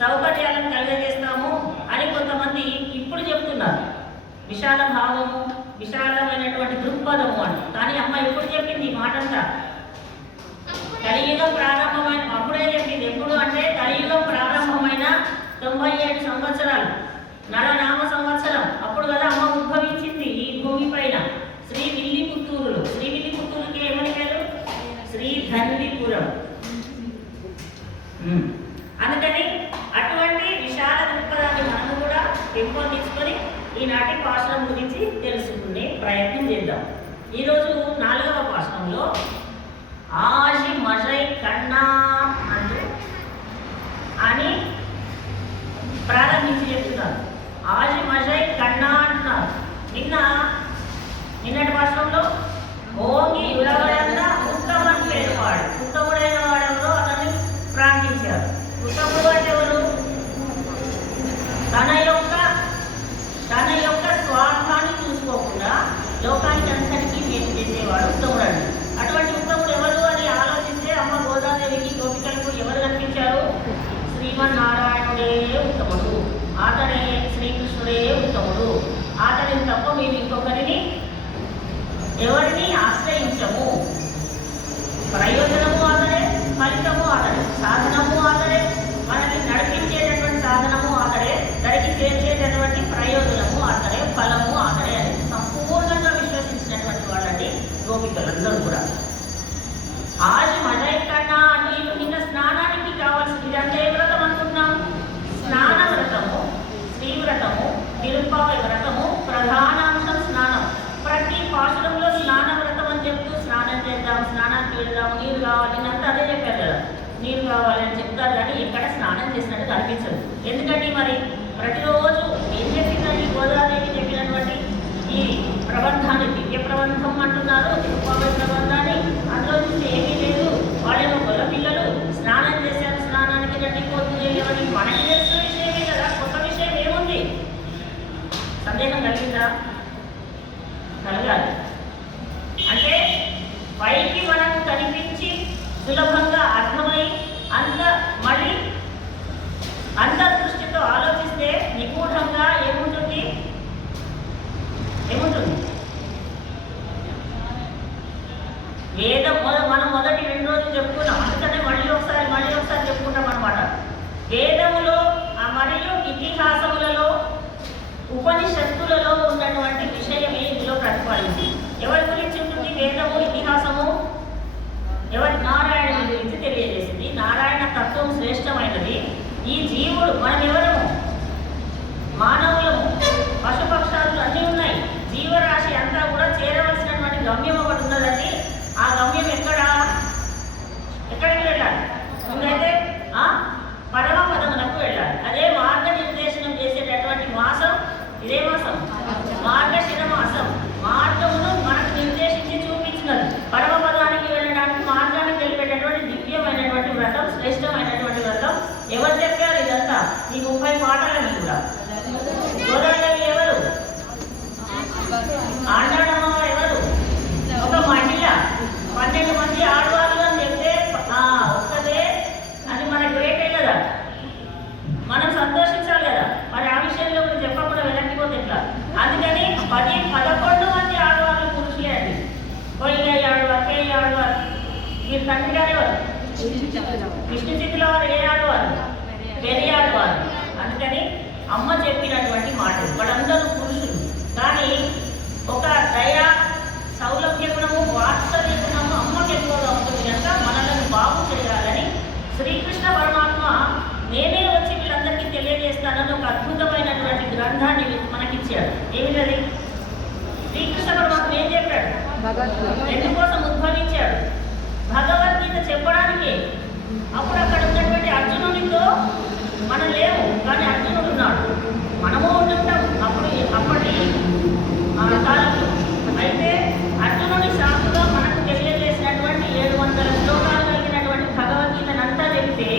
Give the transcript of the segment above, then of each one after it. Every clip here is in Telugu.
సౌకర్యాలను కలుగజేస్తాము అని కొంతమంది ఇప్పుడు చెప్తున్నారు. విశాల భావము, విశాలమైనటువంటి దృక్పథము అని. కానీ అమ్మ ఎప్పుడు చెప్పింది ఈ మాటంతా? కలియుగం ప్రారంభమైన అప్పుడే చెప్పింది. ఎప్పుడు అంటే కలియుగం ప్రారంభమైన 97 సంవత్సరాలు, నరనామ సంవత్సరం అప్పుడు కదా అమ్మ ఉద్భవించింది ఈ భూమి పైన. శ్రీవిల్లిపుత్తూరులో. శ్రీవిల్లిపుత్తూరుకి ఏమని పేరు? శ్రీధన్విపురం. అందుకని అటువంటి విశాల దృక్పథాన్ని మనము కూడా పెంపొందించుకొని ఈనాటి పాఠం గురించి తెలుసుకునే ప్రయత్నం చేద్దాం. ఈరోజు 4వ పాఠంలో ఆజి మజై కన్నా అంటూ అని ప్రారంభించి చెప్తున్నారు. ఆజి మజై కన్నా అంటున్నారు. నిన్నటి పాఠంలో ఓంగి ఉలవడన్న ఉత్తమని పేరు వాడు. ఉత్తముడైన వాడెవరో అతన్ని ప్రార్థించారు. ఉత్తముడు అంటే ఎవరు? తన యొక్క స్వార్థాన్ని చూసుకోకుండా లోకానికి అంతటికీ మేలు చేసేవాడు ఉత్తముడు అండి. అటువంటి ఉత్తముడు ఎవరు అని ఆలోచిస్తే అమ్మ గోదాదేవికి గోపికలకు ఎవరు కనిపించారు? శ్రీమన్నారాయణుడే ఉత్తముడు, అతడే శ్రీకృష్ణుడే ఉత్తముడు. అతడిని తప్ప మేము ఇంకొకరిని ఎవరిని ఆశ్రయించము. ప్రయోజనము అతడే, ఫలితము అతడే, సాధనము అతడే, మనకి నడిపించేటటువంటి సాధనము అతడే, దరికి చేర్చేటటువంటి ప్రయోజనము అతడే, ఫలము అతడే అని సంపూర్ణంగా విశ్వసించినటువంటి వాళ్ళండి గోపికలందరూ కూడా. ఆజి మజై కన్నా అంటే నిన్న స్నానానికి కావాల్సింది. ఇదంటే ఏ వ్రతం అనుకుంటున్నాం? స్నాన వ్రతము, శ్రీవ్రతము, తిరుప్పావై వ్రతము, ప్రధానాంశం స్నానం. ప్రతి పాశురంలో స్నాన వ్రతం అని చెప్తూ స్నానం చేద్దాం, స్నానానికి వెళ్దాం, నీరు కావాలి అంతా అదే చెప్పారు కదా. నీరు కావాలి అని చెప్తారు కానీ ఎక్కడ స్నానం చేసినట్టు కనిపించదు. ఎందుకంటే మరి ప్రతిరోజు ఏం చెప్పిందండి గోదాదేవి చెప్పినటువంటి ఈ ప్రబంధాన్ని దివ్య ప్రబంధం అంటున్నారు, తిరుప్పావై ప్రబంధాన్ని. అందులో చూసి ఏమీ లేదు. వాళ్ళేమో గొల్ల పిల్లలు స్నానం చేశారు, స్నానానికి రండి పొద్దు చేయమని మనకి తెలిసిన విషయమే కదా. కొత్త విషయం ఏముంది? సందేహం కలిగిందా? కలగాలి. అంటే పైకి మనకు కనిపించి సులభంగా అర్థమై మళ్ళీ అంతర్దృష్టితో ఆలోచిస్తే నిగూఢంగా ఏముంటుంది? వేదం మనం మొదటి 2 రోజులు చెప్పుకున్నాం. అందుకనే మళ్ళీ ఒకసారి చెప్పుకుంటాం అనమాట. వేదములో మరియు ఇతిహాసములలో, ఉపనిషత్తులలో ఉన్నటువంటి విషయమే ఇందులో ప్రతిపాదించి. ఎవరి గురించి ఉంటుంది వేదము, ఇతిహాసము? ఎవరి? నారాయణుని గురించి తెలియజేసింది. నారాయణ తత్వం శ్రేష్టమైనది. ఈ జీవుడు మనం ఎవరము? మానవులము, పశుపక్షాలు అన్నీ ఉన్నాయి. జీవరాశి అంతా కూడా చేరవలసినటువంటి గమ్యం ఒకటి ఉన్నదండి. ఆ గమ్యం ఎక్కడికి వెళ్ళాలి? ముందైతే పరమ పదములకు వెళ్ళాలి. అదే మార్గనిర్దేశనం చేసేటటువంటి మాసం ఇదే మాసం, మార్గశిర మాసం. మార్గమును మనకు నిర్దేశించి చూపించినది. పరమ పదానికి వెళ్ళడానికి మార్గాన్ని తెలిపేటటువంటి దివ్యమైనటువంటి వ్రతం, శ్రేష్టమైనటువంటి వ్రతం. ఎవరు చెప్పారు ఇదంతా? ఈ 30 పాటలని కూడా. గోదాదేవి ఎవరు? ఆండాడమ్మ ఎవరు? ఒక మహిళ. 12 మంది ఆడవాళ్ళు అని చెప్తే ఒక్కదే అది మన గ్రేటే కదా. మనం సంతోషించాలి కదా. మరి ఆ విషయంలో కూడా చెప్పకుండా వెనక్కిపోతే ఎట్లా? అందుకని 11 మంది ఆడవాళ్ళు పురుషులే అండి. కొయ్య ఆడవారు, కేయ్య ఆడవారు. మీరు తండ్రి గారు ఎవరు? విష్ణు చిత్తుల వారు ఏ ఆడవారు? పెరియ ఆడవారు. అందుకని అమ్మ చెప్పినటువంటి మాట వాళ్ళందరూ పురుషులు. కానీ ఒక దయ, సౌలభ్య గుణము, వాత్సల్య గుణము అమ్మకి ఎక్కువగా ఉంటుంది కనుక మనల్ని బాగు చేయాలని శ్రీకృష్ణ పరమాత్మ నేనే వచ్చి వీళ్ళందరికీ తెలియజేస్తానని ఒక అద్భుతమైనటువంటి గ్రంథాన్ని మనకిచ్చాడు. ఏమిటది? శ్రీకృష్ణ పరమాత్మ ఏం చెప్పాడు? ఎందుకోసం ఉద్భవించాడు? భగవద్గీత చెప్పడానికే. అప్పుడు అక్కడ ఉన్నటువంటి అర్జునునితో మనం లేవు, కానీ అర్జునుడు ఉన్నాడు. మనము ఉంటుంటాం అప్పటి కాలంలో. అయితే అర్జునుడి సాకుగా మనకు తెలియజేసినటువంటి 700 శ్లోకాలు కలిగినటువంటి భగవద్గీతనంతా చెబితే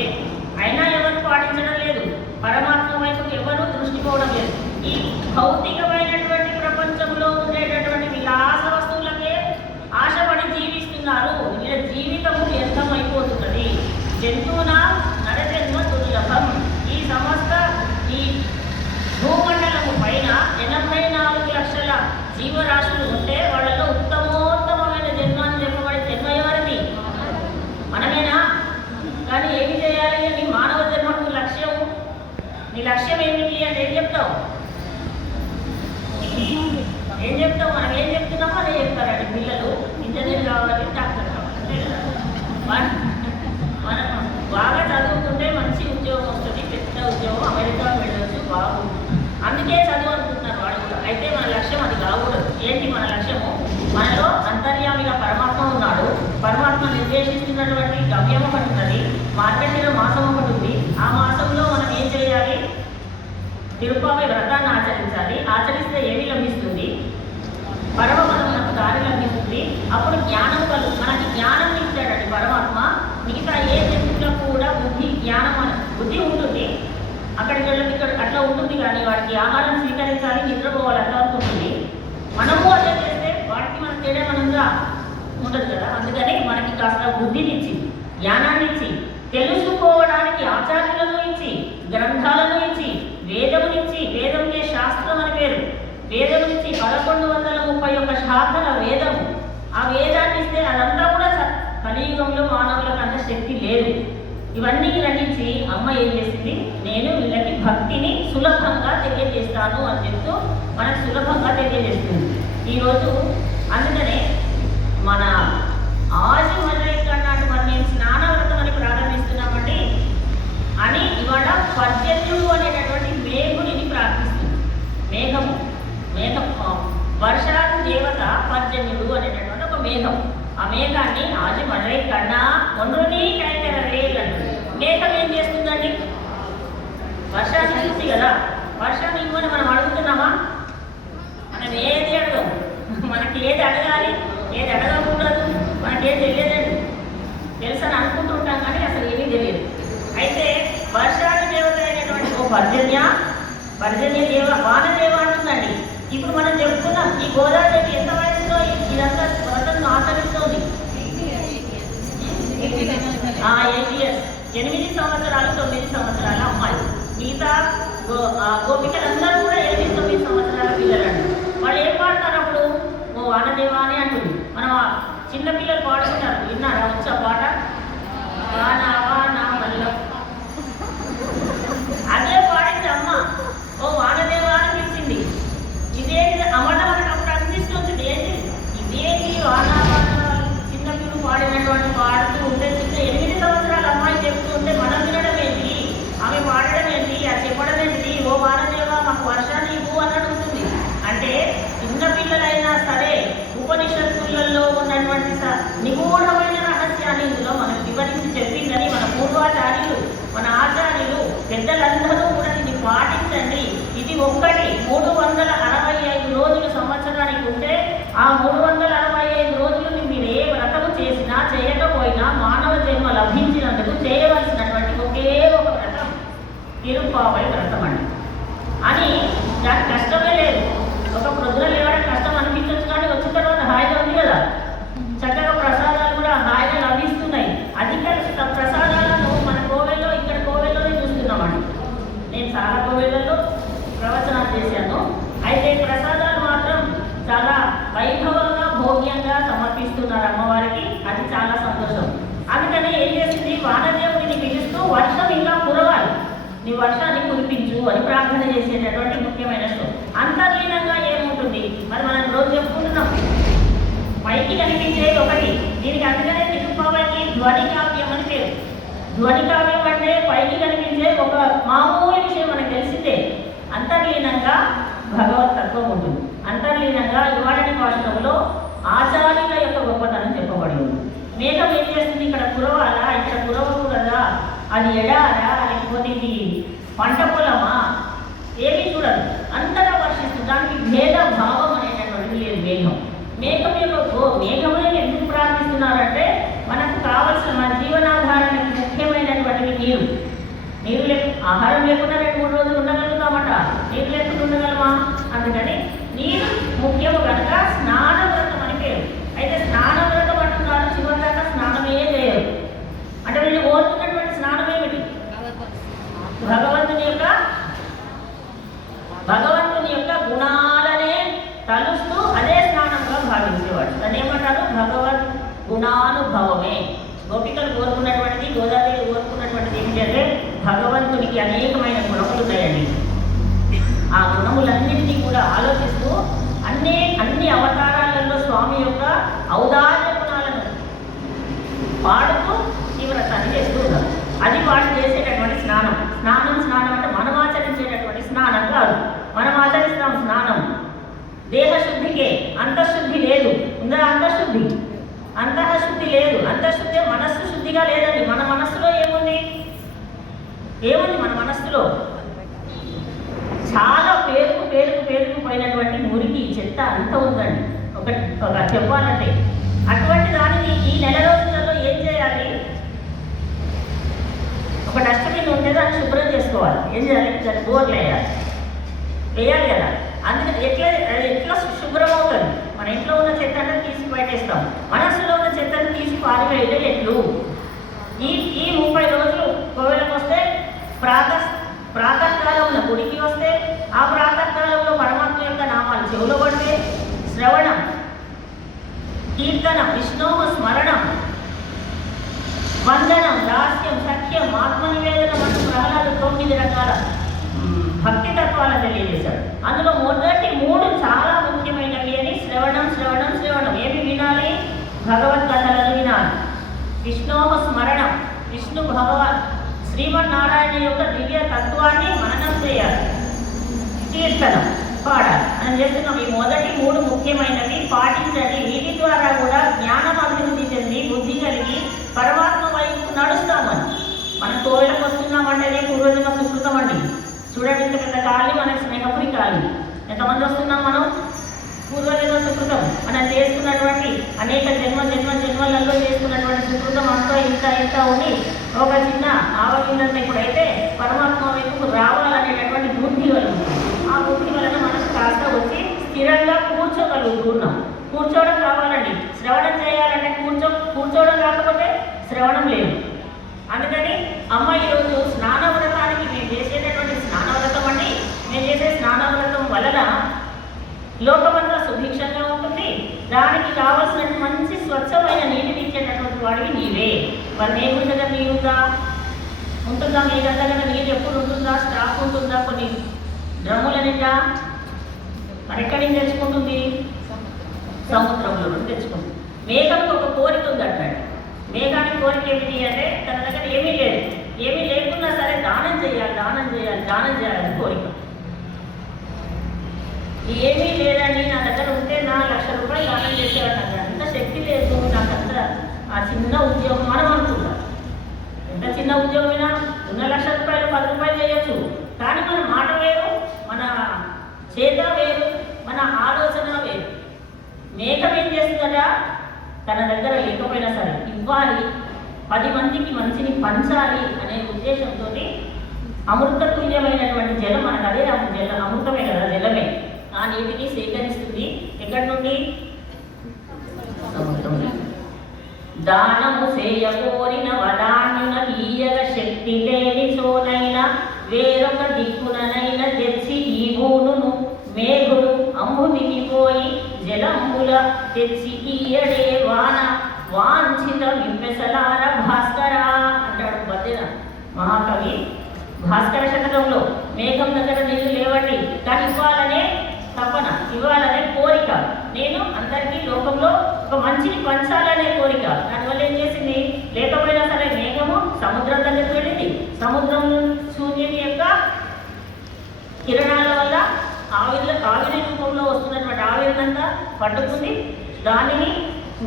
అయినా ఎవరు పాటించడం లేదు. పరమాత్మ వైపు ఎవరు దృష్టి పోవడం లేదు. ఈ భౌతికమైనటువంటి ప్రపంచంలో ఉండేటటువంటి విలాస వస్తువులకే ఆశపడి జీవిస్తున్నారు. వీళ్ళ జీవితము వ్యర్థమైపోతున్నది. జంతువున నరజన్మ దుర్లభం. ఈ గమ్యం ఒకటి ఉన్నది, మార్గశిర మాసం ఒకటి ఉంది. ఆ మాసంలో మనం ఏం చేయాలి? తిరుపావై వ్రతాన్ని ఆచరించాలి. ఆచరిస్తే ఏమి లభిస్తుంది? పరమపదం మనకు దారి లభిస్తుంది. అప్పుడు జ్ఞానం మనకి జ్ఞానం ఇచ్చాడండి పరమాత్మ. మిగతా ఏ జంతువులో కూడా బుద్ధి ఉంటుంది, అక్కడికి వెళ్ళి ఇక్కడ అట్లా ఉంటుంది, కానీ వాటికి ఆహారం స్వీకరించాలి, నిద్రపోవాలి, అట్లా ఉంటుంది. మనము అదే చేస్తే వాటికి మన తేడా మనంగా ఉండదు కదా. అందుకని మనకి కాస్త బుద్ధినిచ్చి, జ్ఞానాన్నిచ్చి, తెలుసుకోవడానికి ఆచార్యులను ఇచ్చి, గ్రంథాలను ఇచ్చి, వేదమునిచ్చి, వేదంకే శాస్త్రం అని పేరు, వేదమునిచ్చి 1131 శాఖల వేదము. ఆ వేదాన్ని ఇస్తే అదంతా కూడా కలియుగంలో మానవులకు అంత శక్తి లేదు. ఇవన్నీ గ్రహించి అమ్మ ఏం చేసింది? నేను వీళ్ళకి భక్తిని సులభంగా తెలియజేస్తాను అని చెప్తూ మనకు సులభంగా తెలియజేస్తుంది ఈరోజు. అందుకనే మన ఆజు మర్రేకన్నాటి మరి మేము స్నానవ్రతం అని ప్రారంభిస్తున్నామండి అని ఇవాళ పర్జన్యుడు అనేటటువంటి మేఘుడిని ప్రార్థిస్తుంది. మేఘం వర్షాది దేవత పర్జన్యుడు అనేటటువంటి ఒక మేఘం. ఆ మేఘాన్ని ఆజు మర్రే కన్నా ఒండ్రుని కైకరరే అంటుంది. మేఘం ఏం చేస్తుందండి? వర్షాన్ని చూసి కదా. వర్షాన్ని ఇవ్వని మనం అడుగుతున్నామా? మనం ఏది అడగం. మనకి ఏది అడగాలి, ఏది అడగకూడదు మనకేం తెలియదండి. తెలుసని అనుకుంటుంటాం కానీ అసలు ఏమీ తెలియదు. అయితే వర్షాది దేవత అయినటువంటి ఓ పర్జన్య దేవ వానదేవ అంటుందండి. ఇప్పుడు మనం చెప్పుకున్నాం, ఈ గోదాదేవి ఎంత వయసులో ఇదంతా వ్రతం ఆచరిస్తోంది? 8 years, 8 సంవత్సరాలు 9 సంవత్సరాల అమ్మాయి. మిగతా గోపికలందరూ కూడా 8-9 సంవత్సరాల పిల్లలండి. వాళ్ళు ఏం పాడతారు అప్పుడు? ఓ వానదేవ అని అంటుంది. మనం చిన్న పిల్లలు పాడుకుంటారు, విన్నారా? వచ్చా పాట? వాన వాన వల్ల అదే పాడింది అమ్మ. ఓ వానదేవ అని పిలిచింది. ఇదేంటి అమ్మ మనకు అప్పుడు అనిపిస్తుంది, ఏంటి ఇదేంటి వాన చిన్న పిల్లలు పాడినటువంటి పాడుతూ ఉంటే, చిన్న 8 సంవత్సరాల అమ్మాయి చెప్తూ ఉంటే మనం వినడం ఏంటి, ఆమె పాడడం ఏంటి, అది చెప్పడం ఏంటి? ఓ వానదేవ మాకు వర్షాన్ని ఇవ్వు అని అడుగుతుంది. అంటే చిన్నపిల్లలైనా సరే ఉపనిషత్తులలో ఉన్నటువంటి నిగూఢమైన రహస్యాన్ని ఇందులో మనం వివరించి చెప్పిందని మన పూర్వాచార్యులు, మన ఆచార్యులు, పెద్దలందరూ కూడా ఇది పాటించండి. ఇది ఒక్కటి 365 రోజులు సంవత్సరానికి ఉంటే ఆ 365 రోజులు మీరు ఏ వ్రతము చేసినా చేయకపోయినా మానవ జన్మ లభించినందుకు చేయవలసినటువంటి ఒకే ఒక వ్రతం తిరుపావై వ్రతం అండి. అని దానికి కష్టమే లేదు. ఒక ప్రొద్దున లేవడం కష్టం అనిపించవచ్చు, కానీ వచ్చిన తర్వాత హాయిగా ఉంది కదా. చక్కగా ప్రసాదాలు కూడా హాయిగా లభిస్తున్నాయి. అధిక ప్రసాదాలను మన కోవెల్లో, ఇక్కడ కోవెల్లోనే చూస్తున్నామండి. నేను చాలా కోవెళ్లలో ప్రవచనాలు చేశాను. అయితే ప్రసాదాలు మాత్రం చాలా వైభవంగా భోగ్యంగా సమర్పిస్తున్నారు అమ్మవారికి. అది చాలా సంతోషం. అందుకని ఏం చేసింది? వానదేవుడిని పిలుస్తూ వర్షం ఇంకా కురవాలి, నీ వర్షాన్ని కురిపించు అని ప్రార్థన చేసేటటువంటి ముఖ్యమైన శ్లోకం. అంతర్లీనంగా ఏముంటుంది మరి మనం రోజు చెప్పుకుంటున్నాం. పైకి కనిపించేది ఒకటి. దీనికి అందుకనే తిరుపావైకి ధ్వని కావ్యం అని పేరు. ధ్వని కావ్యం అంటే పైకి కనిపించే ఒక మామూలు విషయం మనకు తెలిసిందే. అంతర్లీనంగా భగవతత్వం ఉంటుంది. అంతర్లీనంగా ఇవాళని భాషలో ఆచార్యుల యొక్క గొప్పతనం చెప్పబడి ఉంది. మేఘం ఏం చేస్తుంది? ఇక్కడ కురవాలా, ఇక్కడ కురవకూడదా, అది ఎడారా, లేకపోతే ఇది పంట పొలమా, ఏమీ చూడదు, అంతగా వర్షిస్తుంది. దానికి భేదభావం అనేటటువంటిది లేదు. మేఘమునే ఎందుకు ప్రార్థిస్తున్నారంటే మనకు కావలసిన మన జీవనాధారానికి ముఖ్యమైనటువంటివి నీరు ఆహారం లేకుండా 2-3 రోజులు ఉండగలుగుతామట. నీరు లేకుండా ఉండగలమా? అందుకని నీరు ముఖ్యము కనుక స్నాన వ్రతం అని పేరు. అయితే స్నాన వ్రతం అంటున్నారు, చివరి దాకా స్నానమే చేయరు. అంటే వీళ్ళు కోరుతున్నటువంటి స్నానం ఏమిటి? భగవంతుని యొక్క గుణాలనే తలుస్తూ అదే స్నానంగా భావించేవాడు. దాన్ని ఏమంటారు? భగవద్ గుణానుభవమే. గోపికలు కోరుకున్నటువంటిది, గోదాదేవి కోరుకున్నటువంటిది ఏమిటంటే భగవంతునికి అనేకమైన గుణములు ఉన్నాయండి. ఆ గుణములన్నింటినీ కూడా ఆలోచిస్తూ అన్ని అవతారాలలో స్వామి యొక్క ఔదార్య గుణాలను పాడుతూ ఈ వ్రతాన్ని చేస్తూ ఉన్నారు. అది వాళ్ళు చేసేటటువంటి స్నానం అంటే మనం ఆచరించేటటువంటి స్నానం కాదు. మనం ఆచరిస్తాం స్నానం దేహశుద్ధికే, అంతఃశుద్ధి లేదు. ఉందా అంతఃశుద్ధి? అంతఃశుద్ధి లేదు. అంతఃశుద్ధి మనస్సు శుద్ధి శుద్ధిగా లేదండి. మన మనస్సులో ఏముంది మన మనస్సులో చాలా పేరుకుపోయినటువంటి మురికి చెత్త అంత ఉందండి. ఒక చెప్పాలంటే అటువంటి దానిని ఈ నెల రోజులలో ఏం చేయాలి? ఒక డస్ట్బిన్ ఉంటే దాన్ని శుభ్రం చేసుకోవాలి. ఏం చేయాలి? దాన్ని బోర్లు వేయాలి కదా. అందుకని ఎట్లా శుభ్రం అవుతుంది? మన ఇంట్లో ఉన్న చెత్తను తీసి బయటేస్తాం, మనస్సులో ఉన్న చెత్తను తీసి పారివేయడం ఎట్లు? ఈ 30 రోజులు కోవెలకు వస్తే ప్రాతకాలంలో గుడికి వస్తే ఆ ప్రాతకాలంలో పరమాత్మ యొక్క నామాలు చెవులో పడితే శ్రవణం, కీర్తన, విష్ణు స్మరణం, వందనం, దాస్యం, సఖ్యం, ఆత్మనివేదనం అంటూ ప్రహ్లాదు 9 రకాల భక్తి తత్వాలను తెలియజేశాడు. అందులో మొదటి 3 చాలా ముఖ్యమైనవి అని శ్రవణం. ఏమి వినాలి? భగవద్గీతలను వినాలి. విష్ణు స్మరణం, విష్ణు భగవాన్ శ్రీమన్నారాయణ యొక్క దివ్య తత్వాన్ని మననం చేయాలి. కీర్తనం పాడాలి అని చేస్తున్నాం. ఈ మొదటి 3 ముఖ్యమైనవి పాటించండి. వీటి ద్వారా కూడా జ్ఞానం అభివృద్ధి చెంది బుద్ధి కలిగి పరమాత్మ వైపు నడుస్తామని. మనం కోవిలకు వస్తున్నామంటేనే పూర్వజన్మ సుకృతం అండి. చూడండి, ఇంత పెద్ద కాలి మనకు స్నేహపురి కాలి. ఎంతమంది వస్తున్నాం మనం? పూర్వజన్మ సుకృతం. మనం చేసుకున్నటువంటి అనేక జన్మలలో చేసుకున్నటువంటి సుకృతం అంతా ఇంత ఉండి ఒక చిన్న ఆవగిందంతా ఇప్పుడైతే పరమాత్మ వైపుకు రావాలనేటటువంటి బుద్ధి కలుగుతుంది. ఆ బుద్ధి వలన మనకు కాస్త వచ్చి స్థిరంగా కూర్చోగలుగుతున్నాం. కూర్చోవడం కావాలండి. శ్రవణం చేయాలంటే కూర్చోవడం కాకపోతే శ్రవణం లేదు. అందుకని అమ్మ ఈరోజు స్నానవ్రతానికి మేము చేసేటటువంటి స్నానవ్రతం అండి. మేము చేసే స్నానవ్రతం వలన లోకమంతా సుభిక్షంగా ఉంటుంది. దానికి కావలసినటువంటి మంచి స్వచ్ఛమైన నీటిని ఇచ్చేటటువంటి వాడివి నీవే. మరి మీ గుడి దగ్గర నీరు ఉంటుందా? మీ దగ్గర నీరు ఎప్పుడు ఉంటుందా? స్టాక్ ఉంటుందా? కొన్ని డ్రమ్ముల నిండా మరి ఎక్కడి నుంచి తెచ్చుకుంటుంది? సముద్రంలో నుండి తెచ్చుకుంటుంది. మేఘంకి ఒక కోరిక ఉంది అంటాడు. మేఘానికి కోరిక ఏమిటి అంటే తన దగ్గర ఏమీ లేదు. ఏమీ లేకున్నా సరే దానం చేయాలని కోరిక. ఏమీ లేదండి, నా దగ్గర ఉంటే నా 1,00,000 రూపాయలు దానం చేసేవాడు. అంత శక్తి లేదు, నాకంత ఆ చిన్న ఉద్యోగం మనం అనుకుంటాం. ఎంత చిన్న ఉద్యోగమైనా ఉన్న 1,00,000 రూపాయలు 10 రూపాయలు చేయొచ్చు. కానీ మన మాట వేరు, మన చేత వేరు, మన ఆలోచన వేరు. మేఘం ఏం చేస్తుందట? తన దగ్గర లేకపోయినా సరే ఇవ్వాలి, 10 మందికి మంచిని పంచాలి అనే ఉద్దేశంతో అమృతతుల్యమైనటువంటి జలం, మనకు అదే జలం అమృతమే కదా, జలమే. ఆ నీటిని సేకరిస్తుంది. ఎక్కడి నుండి? సముద్రం. దానము చేయకోరిన వదాన్యున ఈయగ శక్తి లేని చోనైనా వేరొక దిక్కుననైనా తెచ్చి ఈ భూనును మేఘుడు అంబుదికి పోయి జలంబుల తెచ్చి ఈయడే వాన వాంఛిత వింపెసలార భాస్కర అంటాడు బద్దెన మహాకవి. భాస్కర శతకంలో మేఘం దగ్గర నీళ్లు లేవండి, కానీ ఇవ్వాలనే తపన, ఇవ్వాలనే కోరిక. నేను అందరికీ లోకంలో ఒక మంచిని పంచాలనే కోరిక. దానివల్ల ఏం చేసింది? లేకపోయినా సరే మేఘము సముద్రం దగ్గరికి వెళ్ళింది. సముద్రం సూర్యుని యొక్క కిరణాల వల్ల ఆవిరి రూపంలో వస్తున్నటువంటి ఆవిరినంతా పట్టుకుంది. దానిని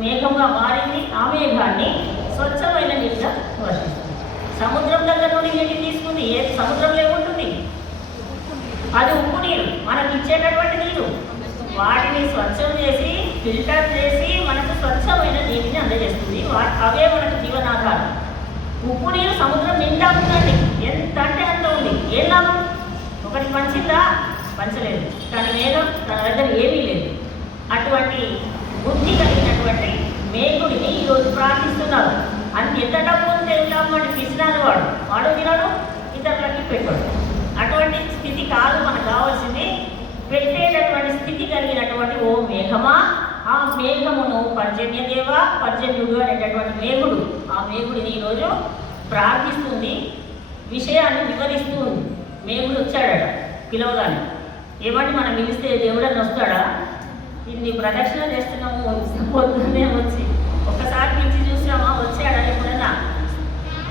మేఘంగా మారింది. ఆ మేఘాన్ని స్వచ్ఛమైన నీరుగా వర్షిస్తుంది. సముద్రం దగ్గర నుండి నీటిని తీసుకుంది. సముద్రంలో ఏముంటుంది? అది ఉప్పు నీరు, మనకి ఇచ్చేటటువంటి నీరు. వాటిని స్వచ్ఛం చేసి ఫిల్టర్ చేసి మనకు స్వచ్ఛమైన నీటిని అందజేస్తుంది. అవే మనకు జీవనాధారం. ఉప్పు నీరు సముద్రం నిండా ఉందండి, ఎంత అంటే అంత ఉంది. ఏం లాభం? ఒకటి పంచిందా? పంచలేదు. కానీ మేఘం తన దగ్గర ఏమీ లేదు. అటువంటి బుద్ధి కలిగినటువంటి మేఘుడిని ఈరోజు ప్రార్థిస్తున్నారు. అది ఎంత డబ్బు ఉంటే లాభం? పిసినాడు వాడు తినడు, ఇతరులకి పెట్టాడు. అటువంటి స్థితి కాదు మనకు కావాల్సింది. పెట్టేటటువంటి స్థితి కలిగినటువంటి ఓ మేఘమా, ఆ మేఘమును పర్జన్యదేవ, పర్జన్యుడు అనేటటువంటి మేఘుడు, ఆ మేఘుడిని ఈరోజు ప్రార్థిస్తుంది, విషయాన్ని వివరిస్తూ ఉంది. మేఘుడు వచ్చాడట పిలవగానే. ఏమంటే మనం పిలిస్తే దేవుడని వస్తాడా? ఇన్ని ప్రదక్షిణ చేస్తున్నాము, పొద్దున్నే వచ్చి ఒక్కసారి పిలిచి చూసామా వచ్చాడా? ఎప్పుడన్నా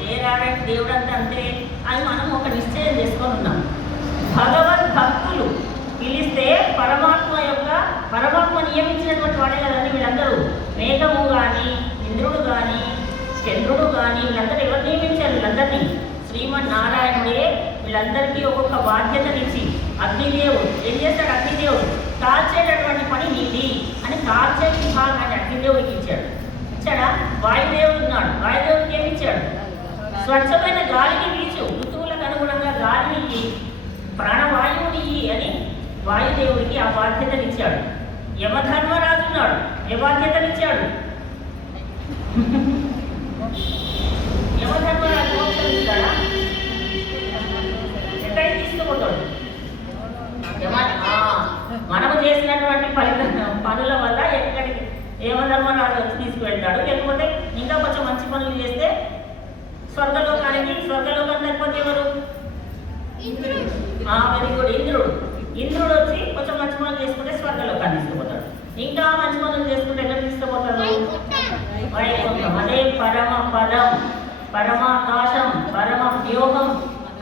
ఏ రాడంటే దేవుడు అంతే అని మనం ఒక నిశ్చయం చేసుకొని ఉన్నాం. భగవద్భక్తులు పిలిస్తే పరమాత్మ నియమించినటువంటి వాడే కదండి వీళ్ళందరూ. మేఘము కానీ, ఇంద్రుడు కానీ, చంద్రుడు కానీ వీళ్ళందరూ ఎవరు నియమించారు? వీళ్ళందరినీ శ్రీమన్నారాయణుడే వీళ్ళందరికీ ఒక్కొక్క బాధ్యతనిచ్చి, అగ్నిదేవుడు ఏం చేస్తాడు? అగ్నిదేవుడు కాల్చేటటువంటి పని నీది అని కాల్చే విభాగాన్ని అగ్నిదేవుడికి ఇచ్చాడు. ఇచ్చాడా? వాయుదేవుడు ఉన్నాడు, వాయుదేవుడికి ఏమి ఇచ్చాడు? స్వచ్ఛమైన గాలిని వీచు, ఋతువులకు అనుగుణంగా గాలిని ప్రాణవాయువుని అని వాయుదేవుడికి ఆ బాధ్యతనిచ్చాడు. యమధర్మరాజు ఉన్నాడు, ఏ బాధ్యతనిచ్చాడు? యమధర్మరాజు మోక్షం ఇస్తాడా? ఎక్కడికి తీసుకుపోతాడు? మనము చేసినటువంటి పనుల వల్ల ఎక్కడికి యమధర్మరాజు వచ్చి తీసుకువెళ్తాడు. లేకపోతే ఇంకా కొంచెం మంచి పనులు చేస్తే స్వర్గలోకానికి, స్వర్గలోకం లేకపోతే ఎవరు? వెరీ గుడ్, ఇంద్రుడు. ఇంద్రుడు వచ్చి కొంచెం మంచి పనులు చేసుకుంటే స్వర్గలోకాన్ని తీసుకుపోతాడు. ఇంకా మంచి పనులు చేసుకుంటే ఎక్కడ తీసుకుపోతాడు? వైకుంఠం. అదే పరమ పదం, పరమాకాశం, పరమ వ్యూహం.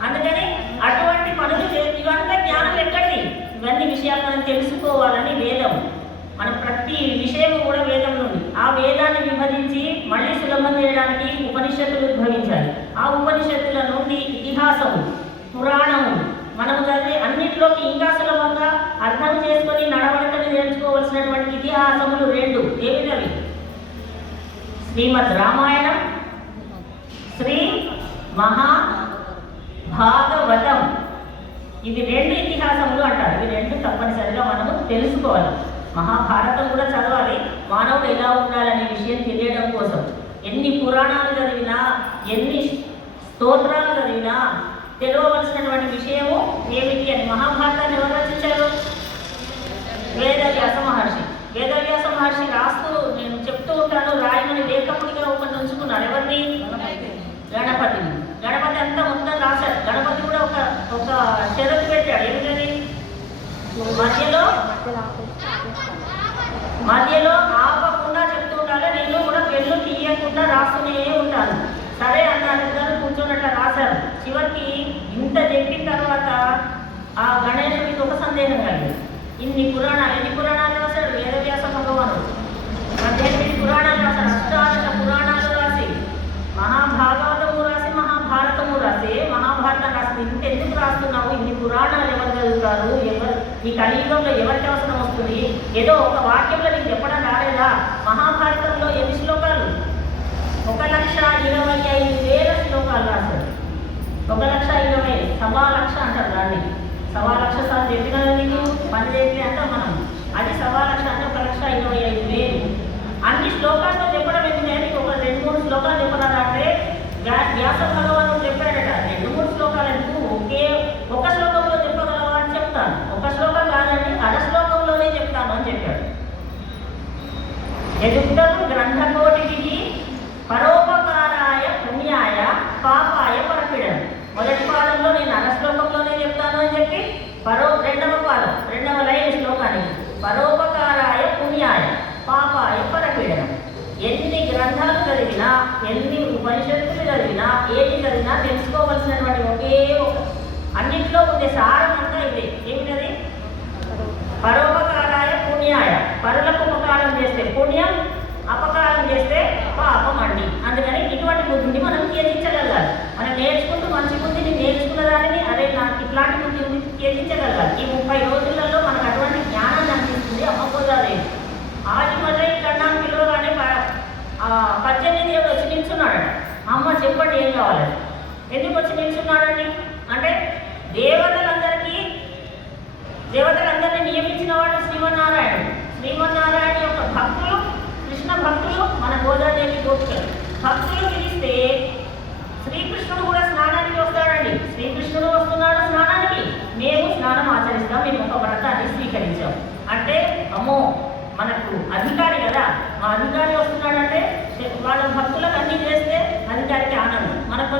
అందుకని అటువంటి పనులు ఇవంతా జ్ఞానం ఎక్కడిది? ఇవన్నీ విషయాలు మనం తెలుసుకోవాలని వేదం, మన ప్రతి విషయం కూడా వేదం నుండి. ఆ వేదాన్ని విభజించి మళ్ళీ సులభం చేయడానికి ఉపనిషత్తులు ఉద్భవించాలి. ఆ ఉపనిషత్తుల నుండి ఇతిహాసము, పురాణము మనము చదివి అన్నింటిలోకి ఇంకా సులభంగా అర్థం చేసుకొని నడవడికని నేర్చుకోవాల్సినటువంటి ఇతిహాసములు రెండు. ఏమిటవి? శ్రీమద్ రామాయణం, శ్రీ మహాభాగవతం. ఇవి రెండు ఇతిహాసములు అంటారు. ఇవి రెండు తప్పనిసరిగా మనము తెలుసుకోవాలి. మహాభారతం కూడా చదవాలి, మానవుడు ఎలా ఉండాలనే విషయం తెలియడం కోసం. ఎన్ని పురాణాలు చదివినా, ఎన్ని స్తోత్రాలు చదివినా తెలియవలసినటువంటి విషయము ఏమిటి అని. మహాభారతాన్ని ఎవరు రచించారు? వేదవ్యాస మహర్షి. వేదవ్యాస మహర్షి రాస్తూ, నేను చెప్తూ ఉంటాను, రాయమని లేఖకుడిగా ఒకటి ఉంచుకున్నారు. ఎవరిని? గణపతిని. గణపతి అంతా మొత్తం రాశాడు. గణపతి కూడా ఒక షరతు పెట్టాడు. ఏమిటని? మధ్యలో ఆపకుండా చెప్తూ ఉండాలి, నేను కూడా పెన్ను తీయకుండా రాస్తూనే ఉంటాను. సరే అన్నారు, ఇద్దరు కూర్చొన్నట్టు రాశారు. చివరికి ఇంత చెప్పిన తర్వాత ఆ గణేశుడికి ఒక సందేహం కలిగింది. ఎన్ని పురాణాలు రాశాడు వేదవ్యాస భగవానుడు. 18 పురాణాలు రాశాడు. అష్టాదశ పురాణాలు రాసి, మహాభాగవతము రాసి, మహాభారతము రాసి, మహాభారతం రాసి, ఇంత ఎందుకు రాస్తున్నావు? ఇన్ని పురాణాలు ఎవరు చదువుతారు? ఈ కలియుగంలో ఎవరికి అవసరం వస్తుంది? ఏదో ఒక వాక్యంలో నీకు చెప్పడం రాలేదా? మహాభారతంలో ఎన్ని శ్లోకాలు? 1,25,000 శ్లోకాలు రాశారు. 1,20,000, 1,00,000 అంటారు దాన్ని. 1,00,000 సార్లు చెప్పినా నీకు 10 చెప్పి అంటాం మనం. అది 1,00,000 అంటే 1,25,000. అన్ని శ్లోకాలతో చెప్పడం ఎందుకంటే నీకు ఒక 2-3 శ్లోకాలు చెప్పరాదా అంటే వ్యాస భగవానుడు చెప్పాడట. 2-3 శ్లోకాలు ఎందుకు, ఒక శ్లోకంలో చెప్పగలవా అని చెప్తాను. ఒక శ్లోకం కాదండి, అర శ్లోకంలోనే చెప్తాను అని చెప్పాడు. యదుక్తం గ్రంథకోటికి పరోపకారాయ పుణ్యాయ పాపాయ పరపీడనం. మొదటి పాదంలో నేను అర శ్లోకంలోనే చెప్తాను అని చెప్పి రెండవ పాదం, 2వ లైన్ శ్లోకానికి పరోపకారాయ పుణ్యాయ పాపాయ పరపీడనం. ఎన్ని గ్రంథాలు చదివినా, ఎన్ని ఉపనిషత్తులు చదివినా, ఏది చదివినా తెలుసుకోవలసినటువంటి ఒకే ఒక, అన్నింటిలో ఉండే సారం అంతా ఇదే. ఏమిటది? పరోపకారాయ పుణ్యాయ. పరులకు ఉపకారం చేస్తే పుణ్యం, అపకారం చేస్తే పాపం అండి. అందుకని ఇటువంటి బుద్ధిని మనం త్యజించగలగాలి. మనం నేర్చుకుంటూ మంచి బుద్ధిని నేర్చుకున్న దానిని అదే నాకు ఇట్లాంటి బుద్ధిని త్యజించగలగాలి. ఈ 30 రోజులలో మనకు అటువంటి జ్ఞానాన్ని అందిస్తుంది అమ్మపోదాలేదు. ఆదిమల్లై కన్నాను పిలవగానే 18 ఏళ్ళు వచ్చి నిల్చున్నాడట. అమ్మ చెప్పండి ఏం కావాలని. ఎందుకు వచ్చి నిల్చున్నాడండి అంటే దేవతలందరినీ నియమించిన వాడు శ్రీమన్నారాయణుడు. శ్రీమన్నారాయణ యొక్క భక్తులు, కృష్ణ భక్తులు, మన గోదాదేవి గోపికలు భక్తులు పిలిస్తే శ్రీకృష్ణుడు కూడా స్నానానికి వస్తాడండి. శ్రీకృష్ణుడు వస్తున్నాడు స్నానానికి, మేము స్నానం ఆచరిస్తాం, మేము ఒక వ్రతాన్ని స్వీకరించాం అంటే అమ్మో మనకు అధికారి కదా, మా అధికారి వస్తున్నాడంటే వాళ్ళ భక్తులకు అన్నీ చేస్తే అధికారికి ఆనందం. మనకు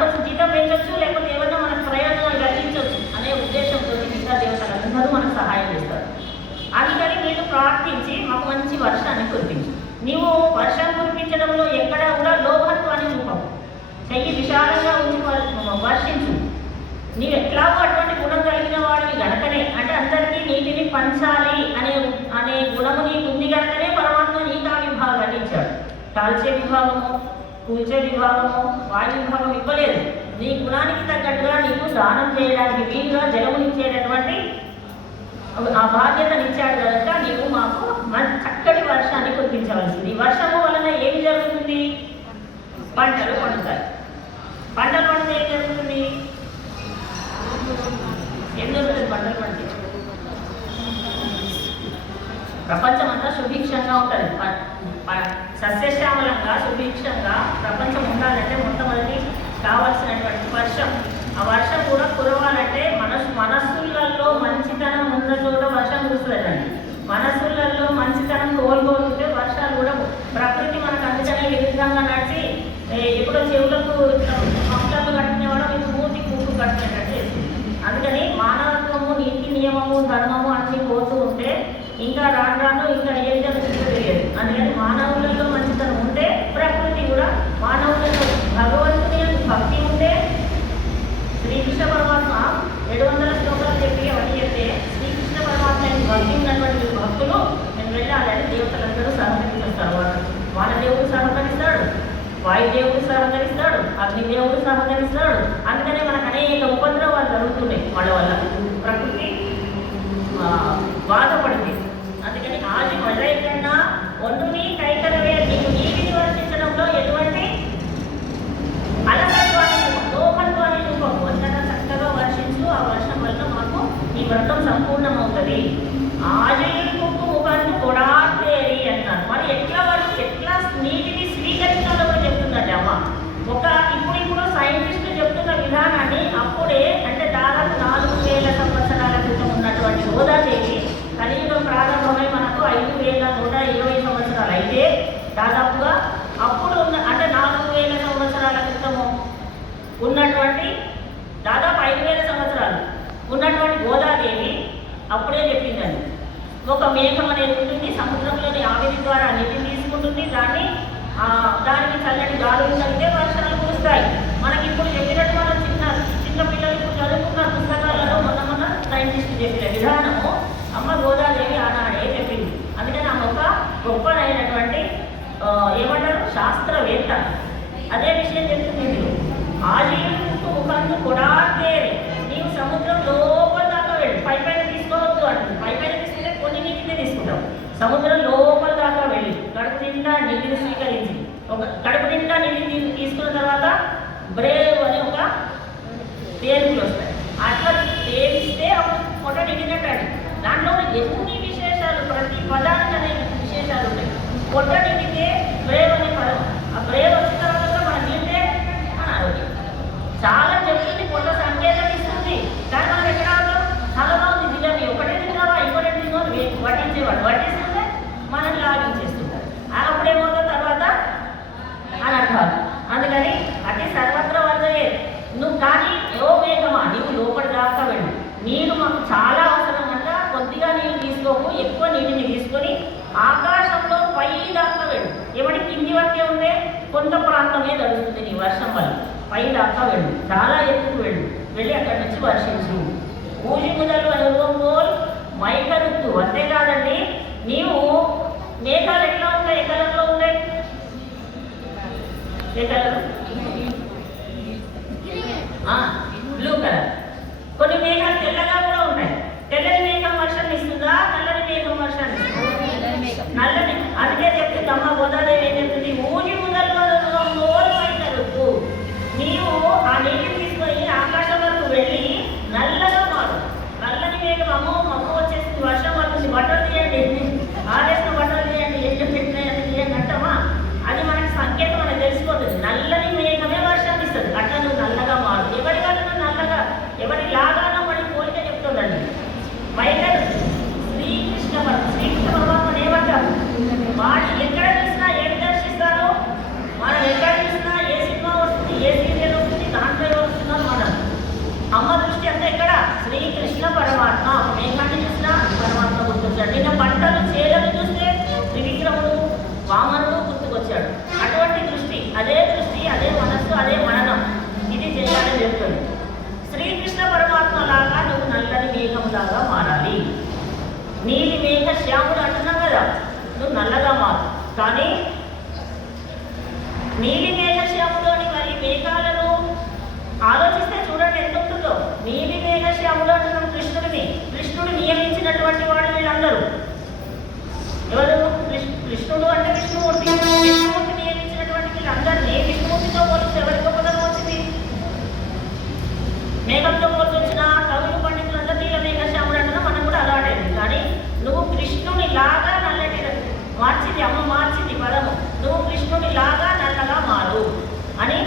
కొంచెం జీతం పెంచవచ్చు, లేకపోతే ఏమన్నా మనకు ప్రయోజనాలు కలిగించవచ్చు అనే ఉద్దేశంతో మిగతా దేవతలందరూ మనకు సహాయం చేస్తారు. అందుకని వీళ్ళు ప్రార్థించి మాకు మంచి వర్షాన్ని కురిపించు. నీవు వర్షం కురిపించడంలో ఎక్కడా కూడా లోభత్వాన్ని చూపవు, చెయ్యి విశాలంగా ఉంచి వర్షించు. నీవు ఎట్లాగో అటువంటి గుణం కలిగిన వాడివి గనకనే, అంటే అందరికీ నీటిని పంచాలి అనే గుణము నీకు ఉంది గనకనే పరమాత్మ నీకు ఆ విభాగాన్ని ఇచ్చాడు. కాల్చే విభాగము, కూల్చే విభాగము వాయు విభాగం ఇవ్వలేదు. నీ గుణానికి తగ్గట్టుగా నీకు దానం చేయడానికి వీలుగా జలమునిచ్చేటటువంటి ఆ బాధ్యతనిచ్చాడు కనుక నీవు మాకు చక్కటి వర్షాన్ని కురిపించవలసింది. ఈ వర్షము వలన ఏమి జరుగుతుంది? పంటలు పండుతాయి. పంటలు పండితే ఏం జరుగుతుంది? ఎందుకు పంటలు పండి ప్రపంచం అంతా సుభిక్షంగా ఉంటుంది. సస్యశ్యామలంగా సుభిక్షంగా ప్రపంచం ఉండాలంటే మొట్టమొదటి కావాల్సినటువంటి వర్షం. ఆ వర్షం కూడా కురవాలంటే మనస్సులలో మంచితనం ఉన్న చోట వర్షం కురుస్తుందండి. మనస్సులలో మంచితనం కోల్పోతుంటే వర్షాలు కూడా ప్రకృతి మనకు అందుకనే విరుద్ధంగా నడిచి ఎప్పుడో చెవులకు పంటలు కట్టినవాడు మీకు మూతి కూకు కట్టినట్టు చేస్తుంది. అందుకని మానవత్వము, నీతి నియమము, ధర్మము అన్నీ పోతూ ఉంటే ఇంకా రాను ఇంకా ఏం జరుగుతుందో తెలియదు. అందుకని మానవులలో మంచితనం ఉంటే ప్రకృతి కూడా మానవులలో భగవంతుని భక్తి ఉంటే శ్రీకృష్ణ పరమాత్మ 700 శ్లోకాలు చెప్పి అవన్నీ చెప్తే శ్రీకృష్ణ పరమాత్మ భక్తి ఉన్నటువంటి భక్తులు నేను వెళ్ళాలని దేవతలందరూ సహకరిస్తారు. వాళ్ళ దేవుడు సహకరిస్తాడు, వాయుదేవుడు సహకరిస్తాడు, అగ్నిదేవుడు సహకరిస్తాడు. అందుకనే మనకు అనేక ఉపద్రవాలు జరుగుతున్నాయి వాళ్ళ వల్ల. ప్రకృతి బాధపడింది. అందుకని ఆది మళ్ళీ కన్నా ఒంటుని కైకరవే నీకు నీటిని వర్షించడంలో ఎటువంటి అలసత్వాన్ని లోపత్వాన్ని రూపము అంతటా చక్కగా వర్షించు. ఆ వర్షం వల్ల మాకు ఈ వ్రతం సంపూర్ణమవుతుంది. ఆజయులకు ముఖాన్ని కొడాతేరి అంటారు. మరి ఎట్లా నీటిని స్వీకరించాలో కూడా చెప్తుందండి అమ్మ. ఇప్పుడు సైంటిస్టులు చెప్తున్న విధానాన్ని అప్పుడే అంటే దాదాపు 4000 సంవత్సరాల క్రితం ఉన్నటువంటి గోదాదేవి కలియుగం ప్రారంభమై మనకు 5120 సంవత్సరాలు అయితే దాదాపుగా అప్పుడు ఉన్న అంటే 4000 సంవత్సరాల క్రితము ఉన్నటువంటి దాదాపు 5000 సంవత్సరాలు ఉన్నటువంటి గోదాదేవి అప్పుడే చెప్పిందండి. ఒక మేఘం అనేది ఉంటుంది, సముద్రంలోని ఆవిరి ద్వారా నీటిని తీసుకుంటుంది, దానికి చల్లటి గాలులు తగ్గితే వర్షాలు కురుస్తాయి. మనకి ఇప్పుడు చెప్పినట్టు మనం చిన్న పిల్లలు ఇప్పుడు చదువుకున్న పుస్తకాలలో మొన్న సైంటిస్టులు చెప్పిన విధానము అమ్మ గోదాదేవి ఆనాడే చెప్పింది. అందుకని ఆమె ఒక గొప్పనైనటువంటి ఏమంటారు శాస్త్రవేత్త. అదే విషయం చెప్తుంది. ఆజీవుకు ముఖందు కొడాతేరి నీవు సముద్రం లోపల దాకా వెళ్ళి పైపైన తీసుకోవద్దు అంటుంది. పైపైన తీసుకుంటే కొన్ని నీటిని తీసుకుంటాం. సముద్రం లోపల దాకా వెళ్ళి కడుపు నిండా నీటిని స్వీకరించి కడుపు నిండా నీటిని తీసుకున్న తర్వాత బ్రేవ్ అని ఒక తేలుపులు వస్తాయి. అట్లా తేలిస్తే అప్పుడు పొట్ట నిండినట్టు. దాంట్లో ఎన్ని విశేషాలు, ప్రతి పదానికి అనేక విశేషాలు ఉంటాయి. పొట్ట నిండితే బ్రేవ్ అనే పదం, ఆ బ్రేవ్ వచ్చిన తర్వాత మనం తింటే మన ఆరోగ్యం చాలా చెప్తుంది. పొట్ట సంకేతం ఇస్తుంది. కానీ మనం ఎక్కడ చాలా బాగుంది జిల్లాని ఒకటే తిన్నావా ఇంకోటి తిన్నావు వడ్డించేవాడు వడ్డిస్తుంటే మనం లాగించేస్తుంటారు. అప్పుడేమవుతుంది తర్వాత అనర్థాలు. అందుకని అంటే సర్వత్ర వర్జయే నువ్వు కానీ ఏవో మేఘమా నీవు లోపలి దాకా వెళ్ళు. నీరు మాకు చాలా అవసరం అంట. కొద్దిగా నీళ్ళు తీసుకోకు, ఎక్కువ నీటిని తీసుకొని ఆకాశంలో పై దాకా వెళ్ళు. ఏమంటే కింది వరకే ఉంటే కొంత ప్రాంతమే తడుస్తుంది నీ వర్షం వల్ల. పై దాకా వెళ్ళు, చాలా ఎత్తుకు వెళ్ళు, వెళ్ళి అక్కడి నుంచి వర్షించు. ఊజి ముదలు అనుభవం మైకరుత్తు. అంతేకాదండి, నీవు మేఘాలు ఎట్లా ఉంటాయి? ఏ కలర్లో ఉంటాయి? ఏ కలర్? Blue colour. కొన్ని మేఘాలు తెల్లగా కూడా ఉంటాయి. తెల్లని మేఘం వర్షాన్ని ఇస్తుందా? నల్లని మేఘం వర్షాన్ని ఇస్తుందా? నల్లని. అందుకే చెప్తుంది అమ్మ గోదాదేవి ఏం చెప్తుంది? ఊజి ముదలు మైకరుత్తు. నీవు ఆ నీటిని తీసుకొని ఆకాశం వరకు వెళ్ళి నల్లగా మారు. నల్లని మేఘం అమ్మో వచ్చేసింది, వర్షం పడుతుంది, బట్టలు తీయండి, ఆరేసిన బట్టలు తీయండి, ఎన్ని పెట్టినాయని తీయండి అంటామా? అది మనకి సంకేతం, మనకు తెలిసిపోతుంది. నల్లని మేఘమే వర్షాన్ని ఇస్తుంది. అట్లా నువ్వు నల్లగా మారు. ఎవరి వల్ల నల్లగా, ఎవరి లాగానో వాడి పోలిక చెప్తుందండి. మైకర్ శ్రీకృష్ణ పరమాత్మ ఏమంటారు? వాడు ఎక్కడ చూసినా ఏమి దర్శిస్తాడు? మేఘశ్యాముడు అని మరి మేఘాలను ఆలోచిస్తే చూడండి ఎంత ఉంటుందో. నీలి మేఘశ్యాముడు అంటున్నాం కృష్ణుడిని. కృష్ణుడు నియమించినటువంటి వాడు వీళ్ళందరూ. ఎవరు? కృష్ణుడు అంటే విష్ణుమూర్తి. విష్ణుమూర్తి నియమించినటువంటి వీళ్ళందరినీ విష్ణుమూర్తితో పోలిస్తే ఎవరి గొప్పతనం వచ్చింది? మేఘంతో పోల్చి వచ్చిన కవులు పండితులంతా నీల మేఘశ్యాముడు అంటున్నా మనం కూడా అలవాటైంది. కానీ నువ్వు కృష్ణుని లాగా నల్లటి మార్చింది అమ్మ, మార్చింది పదము. నువ్వు కృష్ణుని లాగా నల్లగా మారు అని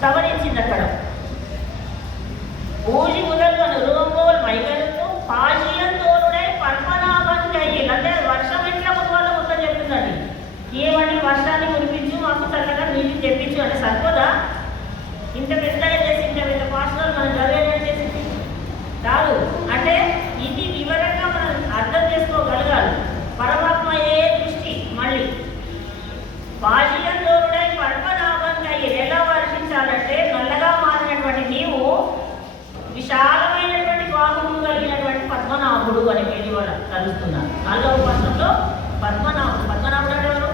సవరించింది అక్కడ. ఊజి ముదల్వను రూంగోల్ మైగలును పాశియం తోలుడై పద్మనాభం కయ్యిల్. అంటే వర్షం ఎట్లా వాళ్ళ మొత్తం చెప్తుందండి. ఏమంటే వర్షాన్ని కురిపించు, మాకు చల్లగా నీళ్ళు తెప్పించు అంటే సరిపోదా? ఇంత పెద్దగా చేసి ఇంత పెద్ద పాఠశాలలు మనం చదివేటట్టు చేసింది కాదు. అంటే ఇది వివరంగా మనం అర్థం చేసుకోగలగాలి. పరమాత్మయే దృష్టి. మళ్ళీ పాశియం తోలుడై పద్మనాభం కయ్యిల్. ఎలా వర్షించాలంటే నల్లగా మారినటువంటి నీవు విశాలమైనటువంటి బాహువులు కలిగినటువంటి పద్మనాభుడు అనే పేరు వల్ల కలుస్తున్నారు. 4వ వర్షంలో పద్మనాభుడు. పద్మనాభుడు అంటే ఎవరు?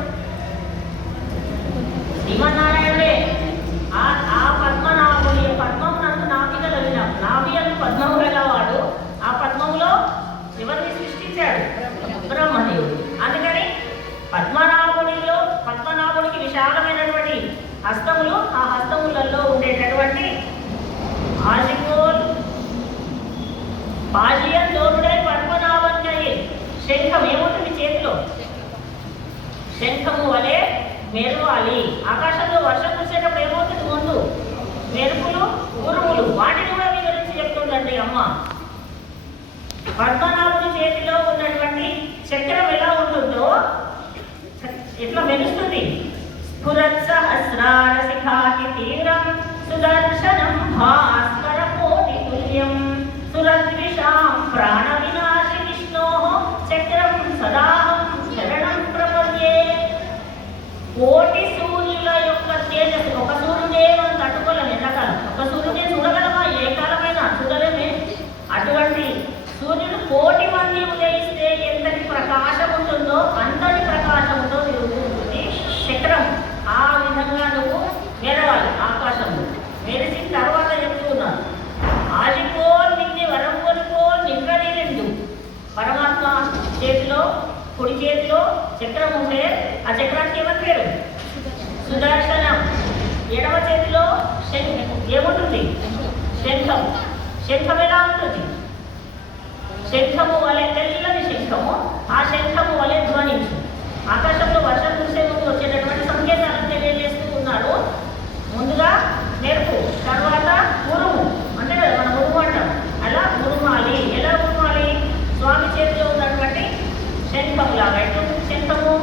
శ్రీమన్నారాయణుడే. ఆ పద్మనాభుడి పద్మమునందు నాభి కలిగిన నాభి అని పద్మము గలవాడు. ఆ పద్మములో ఎవరిని సృష్టించాడు? బ్రహ్మదేవుడు. అందుకని పద్మనాభుడికి విశాలమైనటువంటి హస్తములు. ఆ హస్తములలో ఉండేటటువంటి ఆజిగోల్ పాశియం తోడుడై పద్మనాభం కయ్యిల్. శంఖం ఏముంటుంది చేతిలో? శంఖము వలె మెరవాలి. ఆకాశంలో వర్షం కురిసేటప్పుడు ఏమవుతుంది? ముందు మెరుపులు, ఉరుములు. వాటిని కూడా వివరించి చెప్తుందండి అమ్మ. పద్మనాభుడి చేతిలో ఉన్నటువంటి చక్రం ఎలా ఉంటుందో, ఎట్లా మెరుస్తుంది? స్ఫురత్సహస్రార శిఖాకి తీరం సుదర్శనం భాస్కర కోటి తుల్యం సురద్విషాం ప్రాణ వినాశి విష్ణోః చక్రం సదాహం శరణం ప్రపద్యే. కోటి సూర్యుల యొక్క తేజస్సు. ఒక సూర్యుడే మనం తట్టుకోలేము ఎండాకాలం. ఒక సూర్యుడే చూడగలమా? ఏ కాలమైనా చూడలేమే. అటువంటి సూర్యుడు కోటి మంది ఉదయిస్తే ఎంతటి ప్రకాశం ఉంటుందో అంతటి ప్రకాశంతో తిరుగుతుంది చక్రం. ఆ విధంగా నువ్వు మెరవాలి ఆకాశంలో. మెరిసిన తర్వాత చెప్తున్నాను, ఆజిపోల్ నిన్ని వరంగోల్ నివ్వలేందు. పరమాత్మ చేతిలో, కుడి చేతిలో చక్రం ఉంటే ఆ చక్రానికి ఏమని పేరు? సుదర్శనం. ఎడమ చేతిలో ఏముంటుంది? శంఖం. శంఖం ఎలా ఉంటుంది? శంఖము వలె తెల్లని శంఖము. ఆ శంఖము వలె ధ్వనించు. ఆకాశంలో వర్షం కురిసే ముందు వచ్చేటటువంటి సంకేతాలను తెలియజేస్తూ ఉన్నారు. ముందుగా మెరుపు, తర్వాత ఉరుము. అంటే కదా మనం ఉరుము అంటాం. అలా ఉరుమాలి. ఎలా ఉరుమాలి? స్వామి చేతిలో ఉన్నటువంటి శంఖములాగా. ఎటువంటి శంఖము?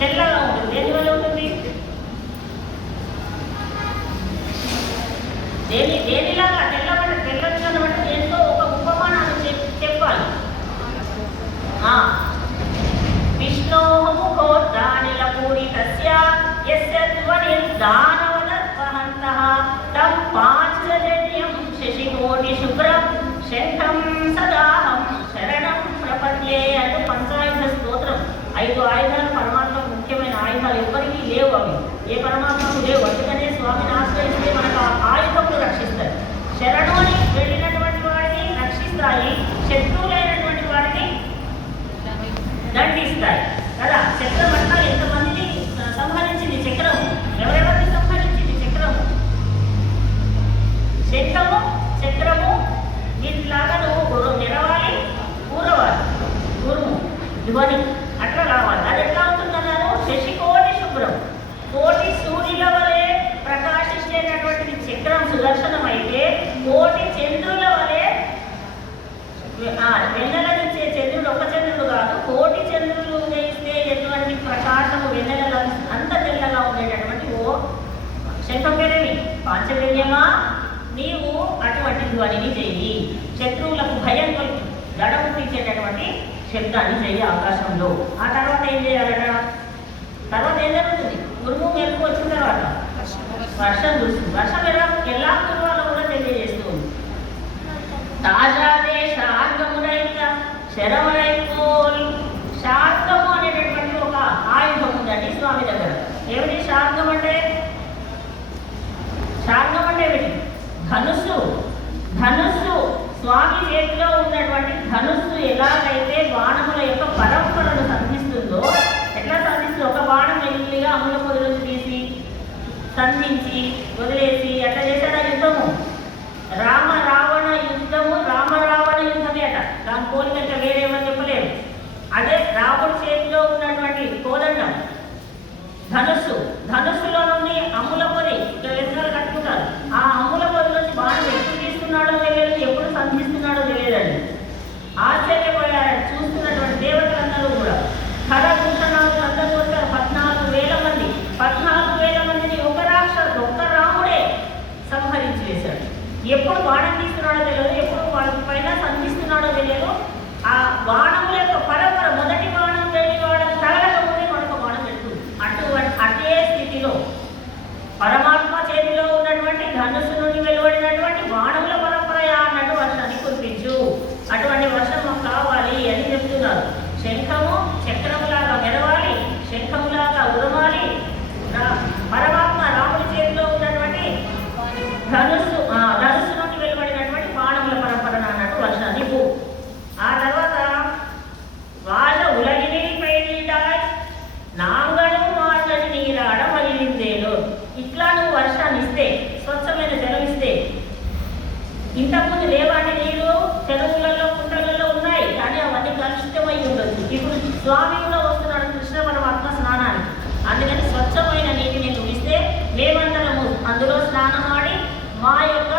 తెల్లగా ఉంటుంది. దేని వల్ల ఉంటుంది? దేనిలాగా? తెల్లగా అంటే దేంతో ఒక ఉపమానాన్ని చెప్పాలి. విష్ణోః ముఖోద్దానిల పూరితస్య యస్య ధ్వనిర్దానవదర్పహంతః తం పాంచజన్యం శశికోటి శుభ్రం శంఖం సదాహం శరణం ప్రపద్యే అంటూ పంచాయుధ స్తోత్రం. 5 ఆయుధాలు పరమాత్మకు ముఖ్యమైన ఆయుధాలు. ఎవరికీ లేవు అవి. ఏ పరమాత్మకు లేవు. అందుకనే స్వామిని ఆశ్రయిస్తే మనకు ఆయుధములు రక్షిస్తాయి. శరణు అని వెళ్ళినటువంటి వాడిని రక్షిస్తాయి. శత్రువులైనటువంటి వాడిని దండిస్తాయి కదా. చక్రం అంతా ఎంతమందిని సంహరించింది చక్రం? ఎవరెవరిని సంహరించింది చక్రం? శంఖము, చక్రము. వీటిలాగా నువ్వు నిలవాలి, కూరవాలి, గురుము, ధ్వని అట్లా రావాలి. అది ఎట్లా ఉంటుందన్నారు? శశికోటి శుభ్రం. కోటి సూర్యుల వలె ప్రకాశించేటటువంటిది చక్రం సుదర్శనం అయితే, కోటి చంద్రుల వలె వెన్నెలనిచ్చే చంద్రుడు ఒక చంద్రుడు కాదు, కోటి చంద్రులు ఉదయిస్తే ఎటువంటి ప్రకాశము వెన్నెల అంత తెల్లగా ఉండేటటువంటి ఓ శంఖం పేరేమి? పాంచజన్యమా, నీవు అటువంటి ధ్వనిని చెయ్యి. శత్రువులకు భయం కొలిపి దడముట్టించేటటువంటి శబ్దాన్ని చెయ్యి ఆకాశంలో. ఆ తర్వాత ఏం చేయాలట? తర్వాత ఏం జరుగుతుంది? ఉరుము మెరుపు వచ్చిన తర్వాత వర్షం చూస్తుంది. వర్షం ఎలా కురవాలో కూడా తెలియజేస్తుంది. తాజాదే శార్గముడైన శరవడైపోల్. శార్గము అనేటటువంటి ఒక ఆయుధం ఉందండి స్వామి దగ్గర. ఏమిటి శార్ంగం అంటే? శార్ంగం అంటే ఏమిటి? ధనుస్సు. ధనుస్సు స్వామి చేతిలో ఉన్నటువంటి ధనుస్సు ఎలాగైతే బాణముల యొక్క పరంపరను సంధిస్తుందో, ఎట్లా సంధిస్తుంది? ఒక బాణం ఎగిలిగా అమ్ముల పొదలను తీసి సంధించి వదిలేసి అట్లా చేశాడు యుద్ధము. రామ రావణ యుద్ధము రామ రావణ యుద్ధమే అట. దాని పోలిక వేరేమని చెప్పలేదు. అదే రాముడి చేతిలో ఉన్నటువంటి కోదండం ధనుస్సు. ధనుస్సులో నుండి అమ్ముల పొది వెనకాల కట్టుకుంటారు. ఆ అమ్ముల పొది నుంచి బాణం ఎప్పుడు తీస్తున్నాడో తెలియదు, ఎప్పుడు సంధిస్తున్నాడో తెలియదండి. ఆశ్చర్యపోయారు చూస్తున్నటువంటి దేవతలందరూ కూడా. కరభూషణాలు అందరూ వచ్చారు. 14,000 మంది. 14,000 మందిని ఒక్క రాముడే సంహరించి వేశాడు. ఎప్పుడు బాణం తీస్తున్నాడో తెలియదు, ఎప్పుడు వాడి పైన సంధిస్తున్నాడో తెలియదు. ఆ బాణముల యొక్క పరంపర, మొదటి బాణం వెళ్ళి వాడని తగలకపోతే మనకు బాణం పెడుతుంది. అదే స్థితిలో పరమాత్మ చేతిలో ఉన్నటువంటి ధనుస్సు నుండి వెలువడినటువంటి బాణముల పరంపర అన్నట్టు వర్షాన్ని కురిపించు. అటువంటి వర్షం మాకు కావాలి అని చెప్తున్నారు. శంఖము చక్రములాగా మెరవాలి, శంఖములాగా ఉరమాలి. పరమాత్మ రాముడి చేతిలో ఉన్నటువంటి ధనుస్సు నుండి వెలువడినటువంటి బాణముల పరంపర అన్నట్టు వర్షాన్ని ఇవ్వు. ఆ తర్వాత వాళ్ళ ఉలగిని పెయిడాయ్ నాంగళం మాటని నీరాడ మలిందేలో. ఇట్లా నువ్వు వర్షాన్ని ఇస్తే, స్వచ్ఛమైన జలం ఇస్తే, ఇంతకుముందు లేవాటి నీరు చెరువులలో కుంటలలో ఉన్నాయి, కానీ అవన్నీ కలుషితమై ఉండొచ్చు. ఇప్పుడు స్వామి కూడా వస్తున్నాడు కృష్ణ పరమాత్మ స్నానానికి. అందుకని స్వచ్ఛమైన నీటిని నువ్వు ఇస్తే మేమందరము అందులో స్నానమాడి మా యొక్క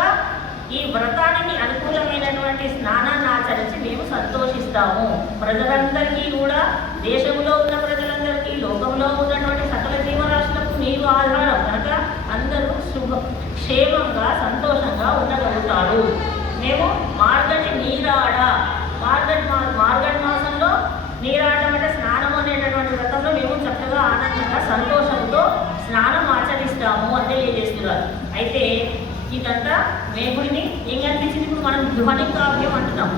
ఈ వ్రతానికి అనుకూలమైనటువంటి స్నానాన్ని ఆచరించి మేము సంతోషిస్తాము. ప్రజలందరికీ కూడా, దేశంలో ఉన్న ప్రజలందరికీ, లోకంలో ఉన్నటువంటి సకల జీవరాశులకు నీరు ఆధారం కనుక అందరూ క్షేమంగా సంతోషంగా ఉండగలుగుతారు. మేము మార్గడి నీరాడ, మార్గడి మాసంలో నీరాడడం అంటే స్నానం అనేటటువంటి వ్రతంలో మేము చక్కగా ఆనందంగా సంతోషంతో స్నానం ఆచరిస్తాము అని తెలియజేస్తున్నారు. అయితే ఇదంతా మేగుడిని ఏం కనిపించింది? ఇప్పుడు మనం ధ్వని కావ్యం అంటున్నాం.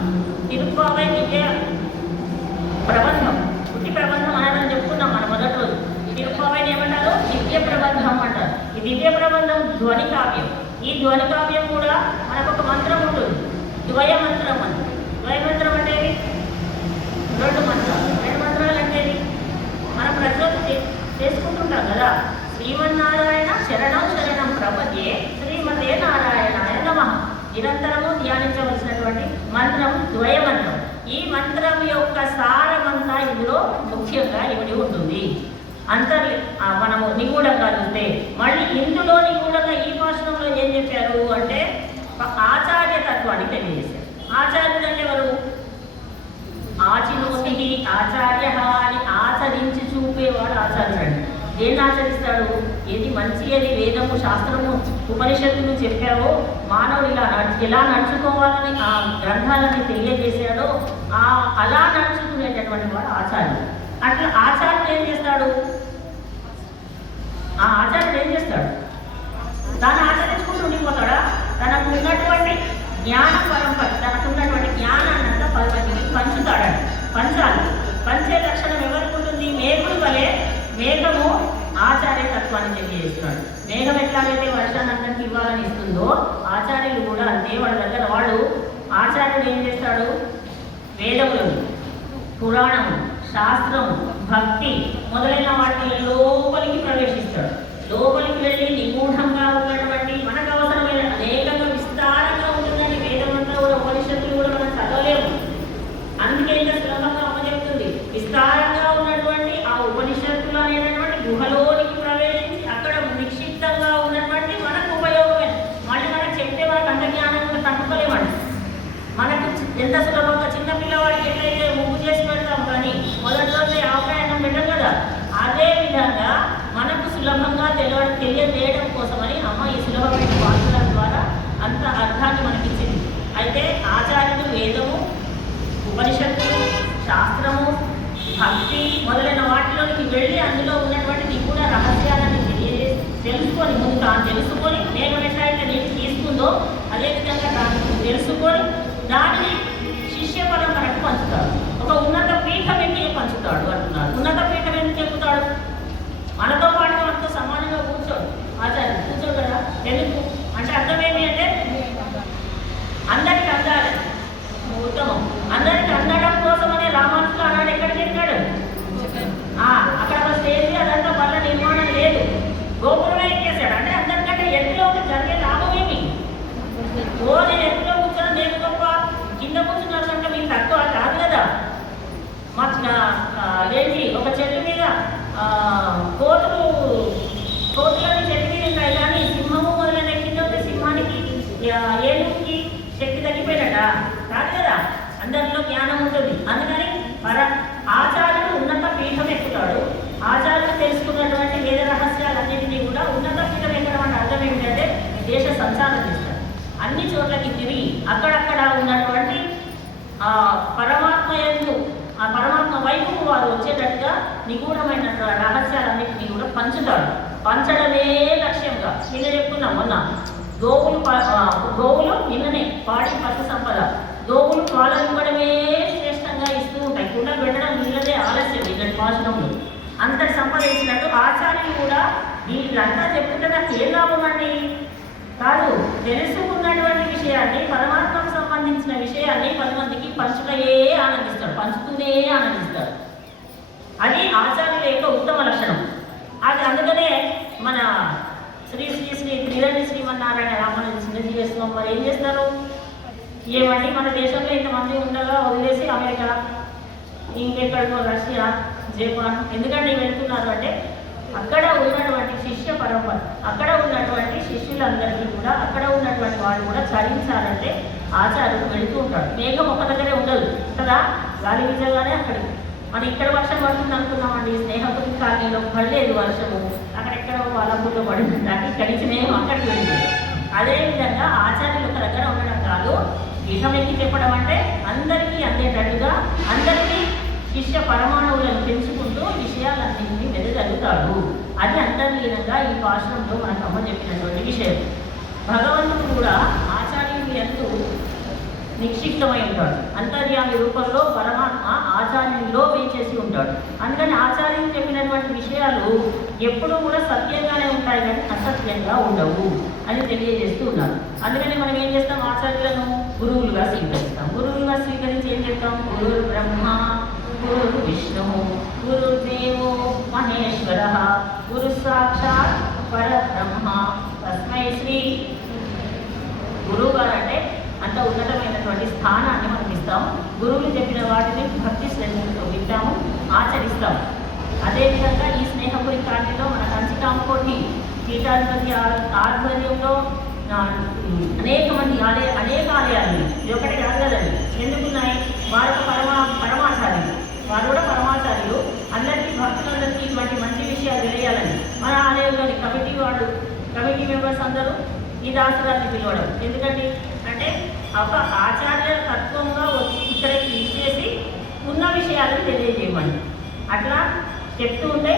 తిరుప్పావై దివ్య ప్రబంధం, పుట్టి ప్రబంధం అనని చెప్పుకున్నాం మనం మొదటి రోజు. తిరుప్పావైని ఏమంటారు? దివ్య ప్రబంధం అంటారు. ఈ దివ్య ప్రబంధం ధ్వని కావ్యం. ఈ ధ్వని కావ్యం కూడా మనకు ఒక మంత్రం ఉంటుంది, ద్వయ మంత్రం అని. ద్వయ మంత్రం అంటే 2 మంత్రాలు. 2 మంత్రాలు అంటే మనం ప్రతిరోజు చేసుకుంటుంటాం కదా. శ్రీమన్నారాయణ శరణం శరణం ప్రపద్యే శ్రీమతే నారాయణాయ నమః. నిరంతరము ధ్యానించవలసినటువంటి మంత్రం ద్వయ మంత్రం. ఈ మంత్రం యొక్క సారమంతా ఇందులో ముఖ్యంగా ఇమిడి ఉంటుంది. మనము నిగూఢంగా చూస్తే మళ్ళీ ఇందులో నిగూఢంగా ఈ భాషణంలో ఏం చెప్పారు అంటే ఆచార్య తత్వాన్ని తెలియజేశారు. ఆచార్యుడు అంటే ఎవరు? ఆచినోతి ఆచార్య అని ఆచరించి చూపేవాడు ఆచార్యుడు అండి. దేన్ని ఆచరిస్తాడు? ఏది మంచి అని వేదము శాస్త్రము ఉపనిషత్తులు చెప్పావో, మానవుడు ఎలా నడుచుకోవాలని ఆ గ్రంథాలని తెలియజేశాడో అలా నడుచుకునేటటువంటి వాడు ఆచార్యుడు. అట్లా ఆచార్యుడు ఏం చేస్తాడు? ఆ ఆచార్యుడు ఏం చేస్తాడు? దాన్ని ఆచరించుకుంటూ ఉండిపోతాడా? తనకు ఉన్నటువంటి జ్ఞాన పరంపర, తనకు ఉన్నటువంటి జ్ఞానాన్నంతా 10 మందికి పంచుతాడు. పంచే లక్షణం ఎవరికి ఉంటుంది? మేఘుడి వలె మేఘము ఆచార్య తత్వాన్ని తెలియజేస్తున్నాడు. మేఘం ఎట్లాగైతే వర్షాన్ని అందరికీ ఇవ్వాలని ఇస్తుందో ఆచార్యులు కూడా అంతే. వాళ్ళ దగ్గర ఆచార్యుడు ఏం చేస్తాడు? వేదములను, పురాణము, శాస్త్రము, భక్తి మొదలైన వాటిని లోపలికి ప్రవేశిస్తాడు. లోపలికి వెళ్ళి నిగూఢంగా ఉన్నటువంటి మనకు అవసరమైన అనేకంగా విస్తారంగా ఉంటుందండి వేదమంతా కూడా. ఉపనిషత్తులు కూడా మనం చదవలేము, అందుకే ఇంత సులభంగా అమ్మజెప్తుంది. విస్తారంగా ఉన్నటువంటి ఆ ఉపనిషత్తులు అనేటటువంటి గుహలోనికి ప్రవేశించి అక్కడ నిక్షిప్తంగా ఉన్నటువంటి మనకు ఉపయోగమే. మళ్ళీ మనకు చెప్తే మనకు అంత జ్ఞానం కూడా తట్టుకోలేమండి. మనకు ఎంత సులభంగా చిన్న పిల్లవాడికి ఎట్లయితే ముగ్గు చేసి పెడతాం కానీ మొదటి రోజు ఆవకాయనం పెట్టం కదా, అదే విధంగా మనకు సులభంగా తెలియజేయడం కోసమని అమ్మ ఈ సులభమైన వార్తల ద్వారా అంత అర్థాన్ని మనకిచ్చింది. అయితే ఆచార్యుడు వేదము, ఉపనిషత్తులు, శాస్త్రము, భక్తి మొదలైన వాటిలోనికి వెళ్ళి అందులో ఉన్నటువంటి నిగూఢ రహస్యాలను తెలుసుకొని ముందు తాను తెలుసుకొని నేను ఎట్లయితే నేను తీసుకుందో అదేవిధంగా దాన్ని తెలుసుకొని దానిని శిష్య పరంపరకు పంచుతాడు. ఒక ఉన్నత పీఠం ఎక్కి పంచుతాడు అంటున్నారు. ఉన్నత పీఠం ఎందుకు ఎక్కుతాడు? మనతో పాటు మనతో ఓ నేను ఎత్తులో కూర్చొని నేను గొప్ప, కింద కూర్చున్నారు కనుక మీకు తక్కువ కాదు కదా. మా అదేంటి ఒక చెట్టు మీద కోతులన్నీ చెట్టు మీద ఉంటాయి, కానీ సింహము మొదలైన కింద ఉంటే సింహానికి ఏనుగుకి శక్తి తగ్గిపోయినట కాదు కదా. అందరిలో జ్ఞానం ఉంటుంది. అందుకని ఆచార్యుడు ఉన్నత పీఠం ఎక్కుతాడు. ఆచార్యుడు తెలుసుకున్నటువంటి వేద రహస్యాలన్నింటినీ కూడా ఉన్నత పీఠం ఎక్కడం అంటే అర్థం ఏమిటంటే దేశ సంచారం చేస్తారు. అన్ని చోట్లకి తిరిగి అక్కడక్కడ ఉన్నటువంటి పరమాత్మ యందు ఆ పరమాత్మ వైపుకు వారు వచ్చేటట్టుగా నిగూఢమైన రహస్యాలన్నింటినీ కూడా పంచుతాడు. పంచడమే లక్ష్యంగా. నిన్న చెప్పుకున్నాం మొన్న, గోవులు నిన్ననే పాడి పశు సంపద. గోవులు పాలు ఇవ్వడమే శ్రేష్టంగా ఇస్తూ ఉంటాయి. కుండలు పెట్టడం వీళ్ళదే ఆలస్యం. ఇక్కడి భాషణంలో అంతటి సంపద ఇచ్చినట్టు ఆచార్యులు కూడా వీళ్ళంతా చెప్తుంటే నాకు ఏం లాభం అండి కాదు. తెలుసుకున్నటువంటి విషయాన్ని, పరమాత్మకు సంబంధించిన విషయాన్ని 10 మందికి పంచుటయే ఆనందిస్తాడు, పంచుతూనే ఆనందిస్తాడు. అది ఆచార్యుల యొక్క ఉత్తమ లక్షణం. అది అందుకనే మన శ్రీ శ్రీ శ్రీ త్రివేణి శ్రీమన్నారాయణ రామానుజ చిన్నజీవి స్వామి మరి ఏం చేస్తారు, ఏమండి మన దేశంలో ఇంతమంది ఉండగా వదిలేసి అమెరికా, ఇంకెక్కడికో రష్యా, జపాన్ ఎందుకంటే వెళ్తున్నారు అంటే అక్కడ ఉన్నటువంటి శిష్య పరంపర, అక్కడ ఉన్నటువంటి శిష్యులందరికీ కూడా, అక్కడ ఉన్నటువంటి వాళ్ళు కూడా చరించాలంటే ఆచార్యుడు వెళుతూ ఉంటాడు. మేఘం ఒక దగ్గరే ఉండదు కదా, గాలి వీచగానే అక్కడికి. మనం ఇక్కడ వర్షం పడుతుంది అనుకున్నామండి, స్నేహపురి కాలనీలో పడలేదు వర్షము, అక్కడెక్కడో వాళ్ళ పడింది, ఇక్కడి నుంచి మేము అక్కడికి వెళ్ళింది. అదేవిధంగా ఆచార్యులు ఒక దగ్గర ఉండడం కాదు, పీఠం ఎక్కి చెప్పడం అంటే అందరికీ అందేటట్టుగా అందరికీ శిష్య పరమాణువులను పెంచుకుంటూ విషయాలన్నింటినీ వెదజల్లుతాడు. అది అంతర్లీనంగా ఈ భాషణంలో మనకు అమ్మ చెప్పినటువంటి విషయం. భగవంతుడు కూడా ఆచార్యుని యందు నిక్షిప్తమై ఉంటాడు. అంతర్యామి రూపంలో పరమాత్మ ఆచార్యునిలో వేచేసి ఉంటాడు. అందుకని ఆచార్యులు చెప్పినటువంటి విషయాలు ఎప్పుడూ కూడా సత్యంగానే ఉంటాయి, కానీ అసత్యంగా ఉండవు అని తెలియజేస్తూ ఉన్నారు. అందుకని మనం ఏం చేస్తాం, ఆచార్యులను గురువులుగా స్వీకరిస్తాం. గురువులుగా స్వీకరించి ఏం చెప్తాం, గురు బ్రహ్మ, గురు విష్ణు, గురుదేవో మహేశ్వర, గురు సాక్షాత్ పరబ్రహ్మ తస్మై శ్రీ. గురువు గారు అంటే అంత ఉన్నతమైనటువంటి స్థానాన్ని మనం ఇస్తాము. గురువులు చెప్పిన వాటిని భక్తి శ్రద్ధలతో వింటాము, ఆచరిస్తాము. అదేవిధంగా ఈ స్నేహపురి కాలనీలో మన కంచికామకోటి పీఠాధిపతి ఆధ్వర్యంలో అనేక మంది అనేక ఆలయాలు, ఇది ఒకటి కాదు కదండి, ఎందుకున్నాయి, వారు పరమాచార్యులు, వారు కూడా పరమాచార్యులు. అందరికీ భక్తులందరికీ ఇటువంటి మంచి విషయాలు తెలియాలని మన ఆలయంలోని కమిటీ మెంబర్స్ అందరూ ఈ దాసరాన్ని పిలవడం ఎందుకండి అంటే ఒక ఆచార్య తత్వంగా వచ్చి ఇక్కడికి ఇచ్చేసి ఉన్న విషయాలను తెలియజేయమని అట్లా చెప్తూ ఉంటే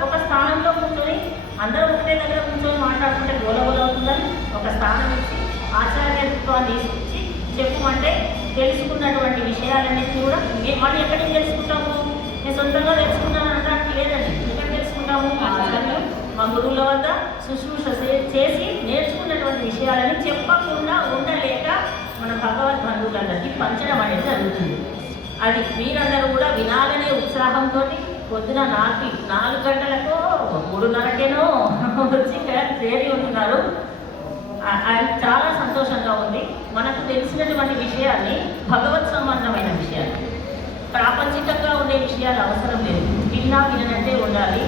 ఒక స్థానంలో కూర్చొని అందరూ ఒకటే దగ్గర కూర్చొని మాట్లాడుకుంటే గోలగోల అవుతుందని ఒక స్థానం ఇచ్చి ఆచార్యత్వాన్ని ఇచ్చి చెప్పమంటే తెలుసుకున్నటువంటి విషయాలన్నింటినీ కూడా మనం ఎక్కడికి తెలుసుకుంటాము, నేను సొంతంగా తెలుసుకున్నాను అనడానికి లేదండి. ఎక్కడ తెలుసుకుంటాము, ఆచార్యులు మా గురువుల వద్ద శుశ్రూష చేసి నేర్చుకున్నటువంటి విషయాలని చెప్పకుండా ఉండలేక మన భగవద్ బంధువులందరికీ పంచడం అనేది జరుగుతుంది. అది మీరందరూ కూడా వినాలనే ఉత్సాహంతో పొద్దున 4 గంటలకు 3:30కేనో వచ్చి చేరి ఉంటున్నారు. అది చాలా సంతోషంగా ఉంది. మనకు తెలిసినటువంటి విషయాన్ని, భగవత్ సంబంధమైన విషయాలు, ప్రాపంచికంగా ఉండే విషయాలు అవసరం లేదు. వినట్టే ఉండాలి.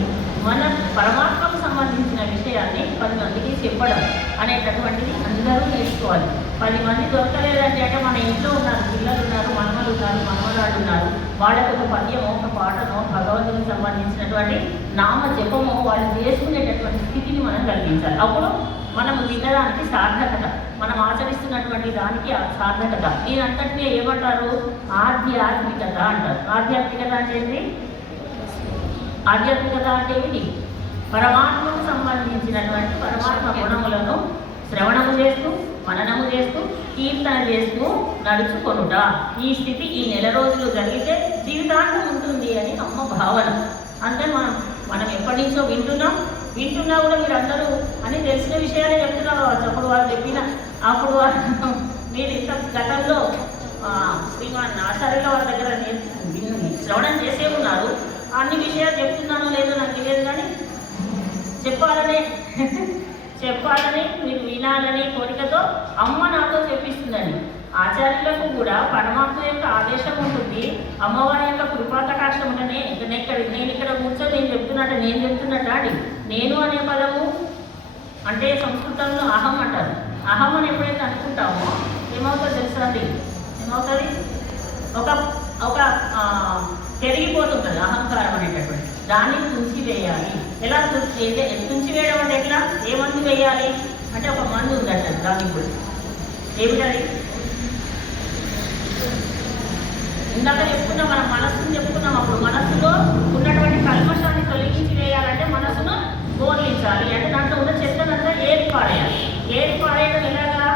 మన పరమాత్మకు సంబంధించిన విషయాన్ని 10 మందికి చెప్పడం అనేటటువంటిది అందరూ నేర్చుకోవాలి. 10 మంది దొరకలేదంటే అంటే మన ఇంట్లో ఉన్నారు, పిల్లలు ఉన్నారు, మనమలు ఉన్నారు, మనమరాళ్ళు ఉన్నారు, వాళ్ళకు ఒక పద్యమో ఒక పాటనో భగవంతునికి సంబంధించినటువంటి నామ జపమో వాళ్ళు చేసుకునేటటువంటి స్థితిని మనం కలిగించాలి. అప్పుడు మనం వినడానికి సార్థకత, మనం ఆచరిస్తున్నటువంటి దానికి సార్థకత. దీనంతటినీ ఏమంటారు, ఆధ్యాత్మికత అంటారు. ఆధ్యాత్మికత అంటే ఏంటి? ఆధ్యాత్మికత అంటే ఏమిటి? పరమాత్మకు సంబంధించినటువంటి పరమాత్మ గుణములను శ్రవణము చేస్తూ, మననము చేస్తూ, కీర్తన చేస్తూ నడుచుకొనుట. ఈ స్థితి ఈ నెల రోజులు జరిగితే జీవితాంతం ఉంటుంది అని అమ్మ భావన. అంటే మనం ఎప్పటి నుంచో వింటున్నా కూడా మీరు అందరూ అని తెలిసిన విషయాలే చెప్తున్నారు కావచ్చు. అప్పుడు వాళ్ళు అప్పుడు మీరు ఇంత గతంలో శ్రీమాన్ ఆచార్యుల వారి దగ్గర శ్రవణం చేసే ఉన్నారు. అన్ని విషయాలు చెప్తున్నానో లేదో నాకు తెలియదు, కానీ చెప్పాలని, మీరు వినాలని కోరికతో అమ్మ నాతో చెప్పిస్తుందని. ఆచార్యులకు కూడా పరమాత్మ యొక్క ఆదేశం ఉంటుంది, అమ్మవారి యొక్క కృపాకటాక్షం ఉంటేనే. నేను ఇక్కడ కూర్చొని నేను చెప్తున్నట్ట అని. నేను అనే పదము అంటే సంస్కృతంలో అహం అంటారు. అహం అని ఎప్పుడైతే అనుకుంటామో ఏమవుతుందో తెలుసా అండి? ఏమవుతుంది? ఒక ఒక పెరిగిపోతుంటుంది అహంకారం అనేటటువంటి దాన్ని తుంచివేయాలి. ఎలా తుంచివేయడం అంటే ఎట్లా? ఏ మందు వేయాలి అంటే ఒక మందు ఉందంట దానికి కూడా. ఏమిటది? ఇందాక చెప్పుకున్నాం, మన మనస్సును చెప్పుకున్నాం. అప్పుడు మనస్సులో ఉన్నటువంటి కల్మషాన్ని తొలగించి వేయాలంటే మనసును బోర్లించాలి. అంటే దాంట్లో ఉన్న చెత్తనంతా ఏరి పారేయాలి. ఏరి పారేయడం ఎలాగా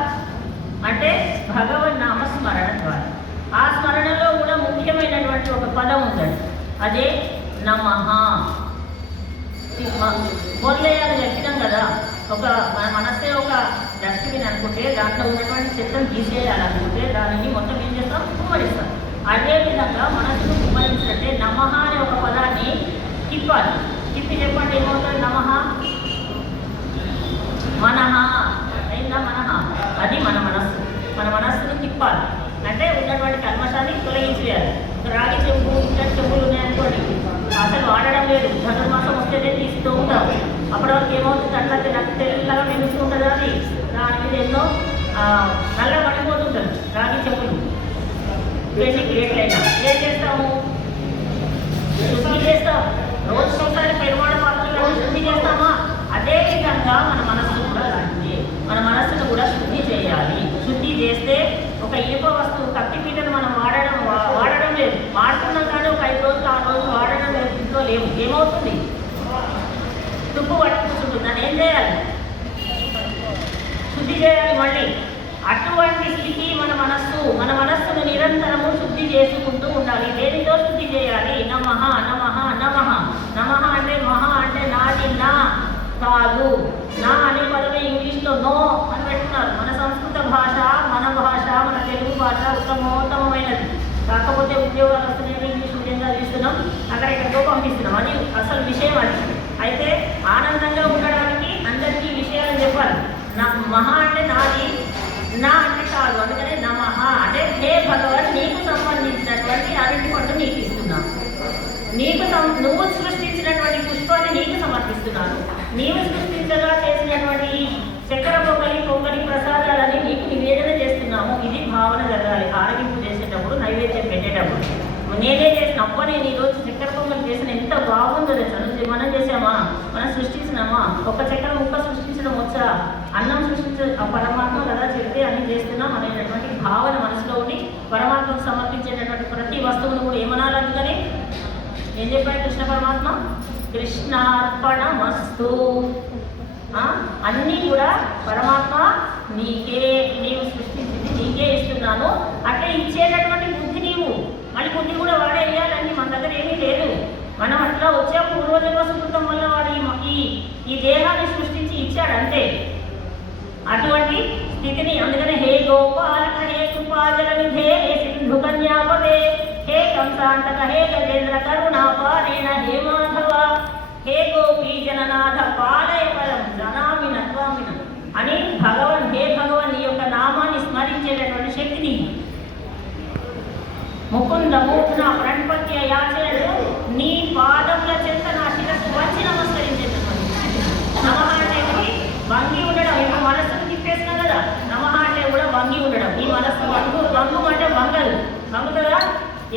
అంటే భగవన్ నామస్మరణ ద్వారా. ఆ స్మరణలో కూడా ముఖ్యమైనటువంటి ఒక పదం ఉందండి, అదే నమః. మొదలయ్యాలని చెప్పినాం కదా, మన మనస్సే ఒక డస్ట్బిన్ అనుకుంటే దాంట్లో ఉన్నటువంటి చెత్తను తీసేయాలనుకుంటే దానిని మొత్తం ఏం చేస్తాం? కుమ్మరిస్తాం. అదేవిధంగా మనసును కుమ్మరించినట్టే నమః అనే ఒక పదాన్ని తిప్పాలి. తిప్పి చెప్పండి ఏమవుతుంది? నమః మనః అయిందా? మనః అది మన మనస్సు. మన మనస్సును తిప్పాలి అంటే ఉన్నటువంటి కల్మషాన్ని తొలగించి వేయాలి. రాగి చెంబు, ఇట్లాంటి చెంబులు ఉన్నాయనుకోండి, అసలు వాడడం లేదు. ధనుర్మాసం వస్తేనే తీస్తూ ఉంటాం. అప్పటి వరకు ఏమవుతుంది? అట్లా తెల్లగా మెరుస్తూ ఉంటుంది. అది దాని మీద ఎన్నో నల్లగా పడిపోతుంటుంది రాగి చెంబులు. వెండి ప్లేట్లైనా ఏం చేస్తాము? శుద్ధి చేస్తాం. రోజుకోసారి పెరుమాణ పాత్రలను శుద్ధి చేస్తామా? అదేవిధంగా మన మనస్సు కూడా అలాంటిది. మన మనస్సును కూడా శుద్ధి చేయాలి. శుద్ధి చేస్తే ఒక ఇనుప వస్తువు కత్తిపీటను మనం వాడడం లేదు. వాడుతున్నాం కానీ ఒక 5 రోజులు 6 రోజులు వాడడం లేదు, ఇంట్లో లేవు. ఏమవుతుంది? తుప్పు పట్టుకుంటుంది. దాన్ని ఏం చేయాలి? శుద్ధి చేయాలి మళ్ళీ. అటువంటి స్థితి మన మనస్సును నిరంతరము శుద్ధి చేసుకుంటూ ఉండాలి. దేనితో శుద్ధి చేయాలి? నమః నమః నమః. నమః అంటే మహా అంటే నాది, నా కాదు. నా అనే పదమే ఇంగ్లీష్లో నో అని పెట్టున్నారు. మన సంస్కృత భాష, మన తెలుగు భాష ఉత్తమోత్తమైనది. కాకపోతే ఉద్యోగాలు వస్తున్నాయి, ఇంగ్లీష్ మీడియంగా తీస్తున్నాం, అక్కడెక్కడికో పంపిస్తున్నాం. అది అసలు విషయం. అది అయితే ఆనందంగా ఉండడానికి అందరికీ విషయాలు చెప్పాలి. మహా అంటే నాది, నా అంటే కాదు. అందుకనే నమః అంటే హే భగవన్, నీకు సంబంధించినటువంటి అరటి పండు నీకు ఇస్తున్నాను. నువ్వు సృష్టించినటువంటి పుష్పాన్ని నీకు సమర్పిస్తున్నాను. నీవు సృష్టించగా చేసినటువంటి చక్కెర పొంగలి ప్రసాదాలని నీకు నివేదన చేస్తున్నాము. ఇది భావన జరగాలి. ఆరగింపు చేసేటప్పుడు, నైవేద్యం పెట్టేటప్పుడు. నేనే చేసిన అప్ప, నేను ఈరోజు చక్కెర పొంగలి చేసిన ఎంత బాగుందో తెలుసా? మనం చేసామా? మనం సృష్టించినామా? ఒక చక్కెర ముక్క సృష్టించడం వచ్చా? అన్నం పరమాత్మ కదా చెప్తే అన్ని చేస్తున్నాం అనేటటువంటి భావన మనసులో ఉండి పరమాత్మకు సమర్పించేటటువంటి ప్రతి వస్తువును కూడా ఏమనాలి? అందుకని ఏం చెప్పాడు కృష్ణ పరమాత్మ? కృష్ణార్పణమస్తు. అన్నీ కూడా పరమాత్మ నీకే, నీవు సృష్టించింది నీకే ఇస్తున్నాను. అట్లా ఇచ్చేటటువంటి బుద్ధి నీవు. మళ్ళీ బుద్ధి కూడా వాడే వేయాలని మన దగ్గర ఏమీ లేదు. మనం అట్లా వచ్చే పూర్వజన్మ సుకృతం వల్ల వాడు ఈ దేహాన్ని సృష్టించి ఇచ్చాడు అంతే. అటువంటి స్థితిని అందుకనే హే గోపాలక, హే కృపాజల నిధే, హే సింధు కన్యాపదే, హే కంసాంతక, హే గజేంద్ర కరుణాపారేణ, హే మాధవ, హే గోపీ జననాథ పాలయ పరం జనామిన స్వామిన అని హే భగవన్ నీ యొక్క నామాన్ని స్మరించేటటువంటి శక్తిని ముకుందమూర్తి నా ప్రణపత్య యాచనలు నీ పాదముల చెంత నా శిరస్సు వచ్చి నమస్కరించేటటువంటి నమః అంటే వంగి ఉండడం. ఇప్పుడు మనస్సును తిప్పేసినా కదా, నమః అంటే కూడా వంగి ఉండడం. ఈ మనస్సు వంగు అంటే వంగుతుందా?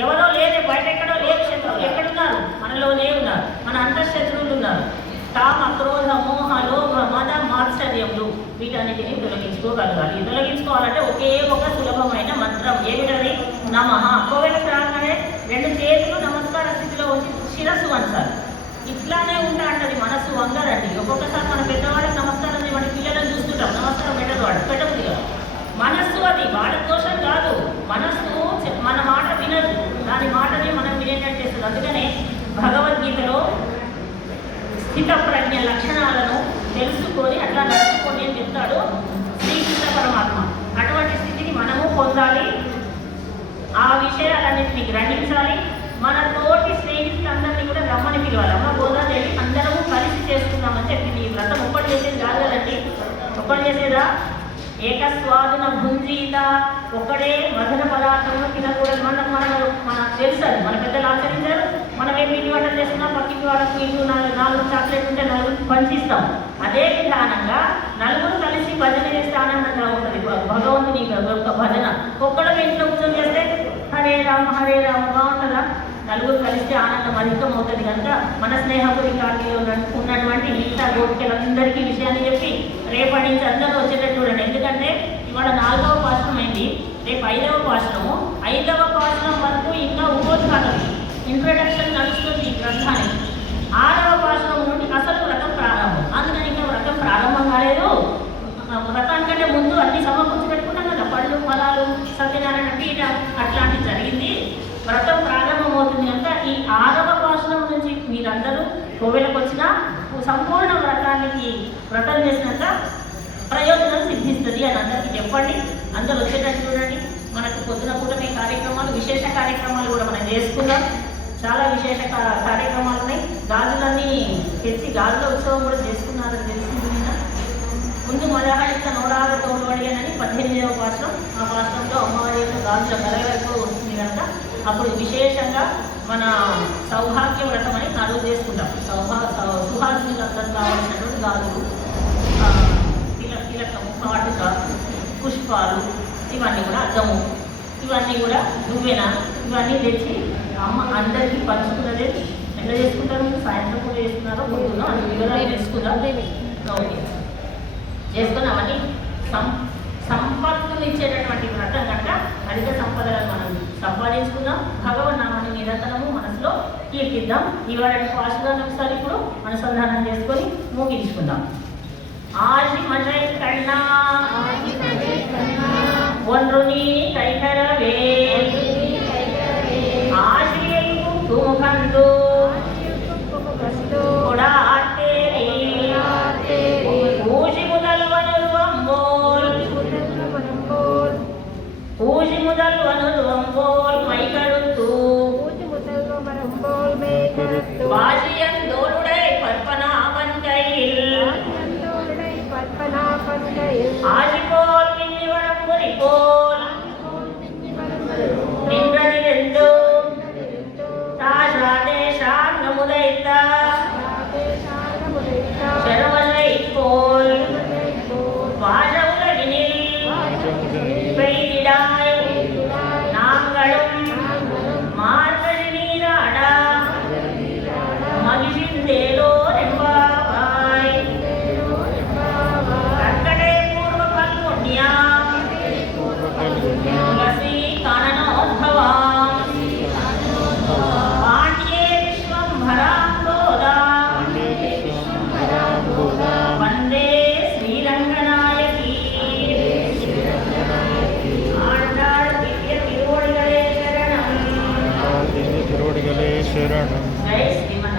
ఎవరో లేదు, బయట ఎక్కడో లేదు. శత్రువులు ఎక్కడున్నారు? మనలోనే ఉన్నారు. మన అంతఃశత్రువులు ఉన్నారు. కామ, క్రోధ, మోహ, లోభ, మద, మాత్సర్యములు వీటన్నిటిని తొలగించుకోగలగాలి. తొలగించుకోవాలంటే ఒకే ఒక సులభమైన మంత్రం. ఏమిటది? నమః. కోవెల ప్రాంగణే 2 చేతులు నమస్కార స్థితిలో ఉంచి శిరస్సు వంచాలి. ఇట్లానే ఉంటా అంటది మనస్సు వంగదండి. ఒక్కొక్కసారి మన పెద్దవాళ్ళకి నమస్కారం చేయమని పిల్లలను చూస్తుంటాం, నమస్కారం పెట్టదు, వాడు పెట్టబుద్ది కదా. మనస్సు అది వాడ దోషం కాదు. మనస్సు మన మాట వినదు, దాని మాటని మనం వినేటట్టు చేస్తుంది. అందుకనే భగవద్గీతలో స్థిత ప్రజ్ఞ లక్షణాలను తెలుసుకొని అట్లా నడుచుకొని అని చెప్తాడు శ్రీకృష్ణ పరమాత్మ. అటువంటి స్థితిని మనము పొందాలి. ఆ విషయాలన్నింటినీ గ్రహించాలి. మన తోటి స్నేహితులందరినీ కూడా రమ్మని పిలవాలి. అమ్మ గోదాదేవి అందరము కలిసి చేసుకుందామని చెప్పింది. ఈ వ్రతం ఒక్కటి చేసేది కాదు కదండి. ఒక్కడు చేసేదా? ఏకస్వాదున భుంజీత, ఒక్కడే మధుర పదార్థంలో తినకూడదు. మనకు తెలుసు, అది మన పెద్దలు ఆచరించారు. మనం ఏం పిండి వంటలు చేస్తున్నాం, పక్కింటి వాళ్ళకు ఇంటూ నాలుగు చాక్లెట్ ఉంటే నలుగురికి పంచిస్తాం. అదే విధానంగా నలుగురు కలిసి భజన చేస్తే ఆనందంగా ఉంటుంది. భగవంతుని యొక్క భజన ఒక్కడు ఇంట్లో కూర్చొని చేస్తే హరే రామ బాగుంటుందా? నలుగురు కలిస్తే ఆనందం అధికం అవుతుంది. కనుక మన స్నేహపురి కాలనీలో ఉన్నటువంటి మిగతా గోపికలందరికీ విషయాన్ని చెప్పి రేపటి నుంచి అందరూ వచ్చేటట్టు చూడండి. ఎందుకంటే ఇవాళ 4వ పాశనం అయింది, రేపు 5వ పాశనము. 5వ పాశనం వరకు ఇంకా ఉపోద్ఘాతం, ఇంట్రడక్షన్ నడుస్తుంది ఈ గ్రంథానికి. 6వ పాశనం నుండి అసలు వ్రతం ప్రారంభం. అందుకని ఇంకా వ్రతం ప్రారంభం కాలేదు. వ్రతానికంటే ముందు అన్ని సమకూర్చి పెట్టుకుంటాం కదా, పళ్ళు ఫలాలు సత్యనారాయణ పీఠ అట్లాంటివి జరిగింది. వ్రతం ప్రారంభమవుతుంది కనుక ఈ 6వ పాశనం నుంచి మీరందరూ కోవెలకు వచ్చిన సంపూర్ణ వ్రతం చేసినాక ప్రయోజనం సిద్ధిస్తుంది అని అందరికీ చెప్పండి. అందరూ వచ్చేటట్టు చూడండి. మనకు పొద్దున పూటనే కార్యక్రమాలు, విశేష కార్యక్రమాలు కూడా మనం చేసుకుందాం. చాలా విశేష కార్యక్రమాలు ఉన్నాయి. గాజులన్నీ తెచ్చి గాజుల ఉత్సవం కూడా చేసుకున్నారని తెలిసింది. ముందు మలహాళిత నోడాల తోడుబడిగానని 18వ పాశనం. ఆ పాశనంలో అమ్మవారి యొక్క గాజుల కలవరకు వస్తుంది కనుక అప్పుడు విశేషంగా మన సౌభాగ్య వ్రతం అని నడువు చేసుకుంటాం. సుహాసినికి అందరం కావాల్సినటువంటి గాజులు, తిలకము, కాటుక, పుష్పాలు, ఇవన్నీ కూడా అద్దము, ఇవన్నీ కూడా దువ్వెన, ఇవన్నీ తెచ్చి అమ్మ అందరికీ పంచుకున్నదే. ఎట్లా చేసుకుంటారు? సాయంత్రం కూడా చేస్తున్నారో పొద్దున్న అది వివరాలు చేసుకుందాం. చేసుకుని అవన్నీ సంపత్తులు ఇచ్చేటటువంటి వ్రతం కనుక అధిక సంపదలను మనం సంపాదించుకుందాం. భగవన్నామాన్ని నిరంతరము మనసులో కీర్తిద్దాం. ఇవాళ పాశుగాన్ని ఒకసారి ఇప్పుడు అనుసంధానం చేసుకొని ముగించుకుందాం. ఆశిమజై కన్నా ఒండ్రుని కైకరవే ఆశియు తుముఖందు ஆசிபோல் மின்னிவனம் குறிப்போல் நின்றதிரெண்டு தாசாதேசாங்கமுதைத்த శరవలై పోల్ வாழவுலகினில் பெய்திடாய் நாங்களும் மார்கழி நீராடா மகிழ்ந்தேலோ ரெம்பாவாய் అక్కడే పూర్వ కల్పుణ్యా తులసీ కాననోద్భవా పాండ్యే విశ్వంభరాంబోదా వందే శ్రీరంగనాయకీ ఆండాళ్ దివ్య తిరువడిగలే శరణం. జై శ్రీమన్నారాయణ.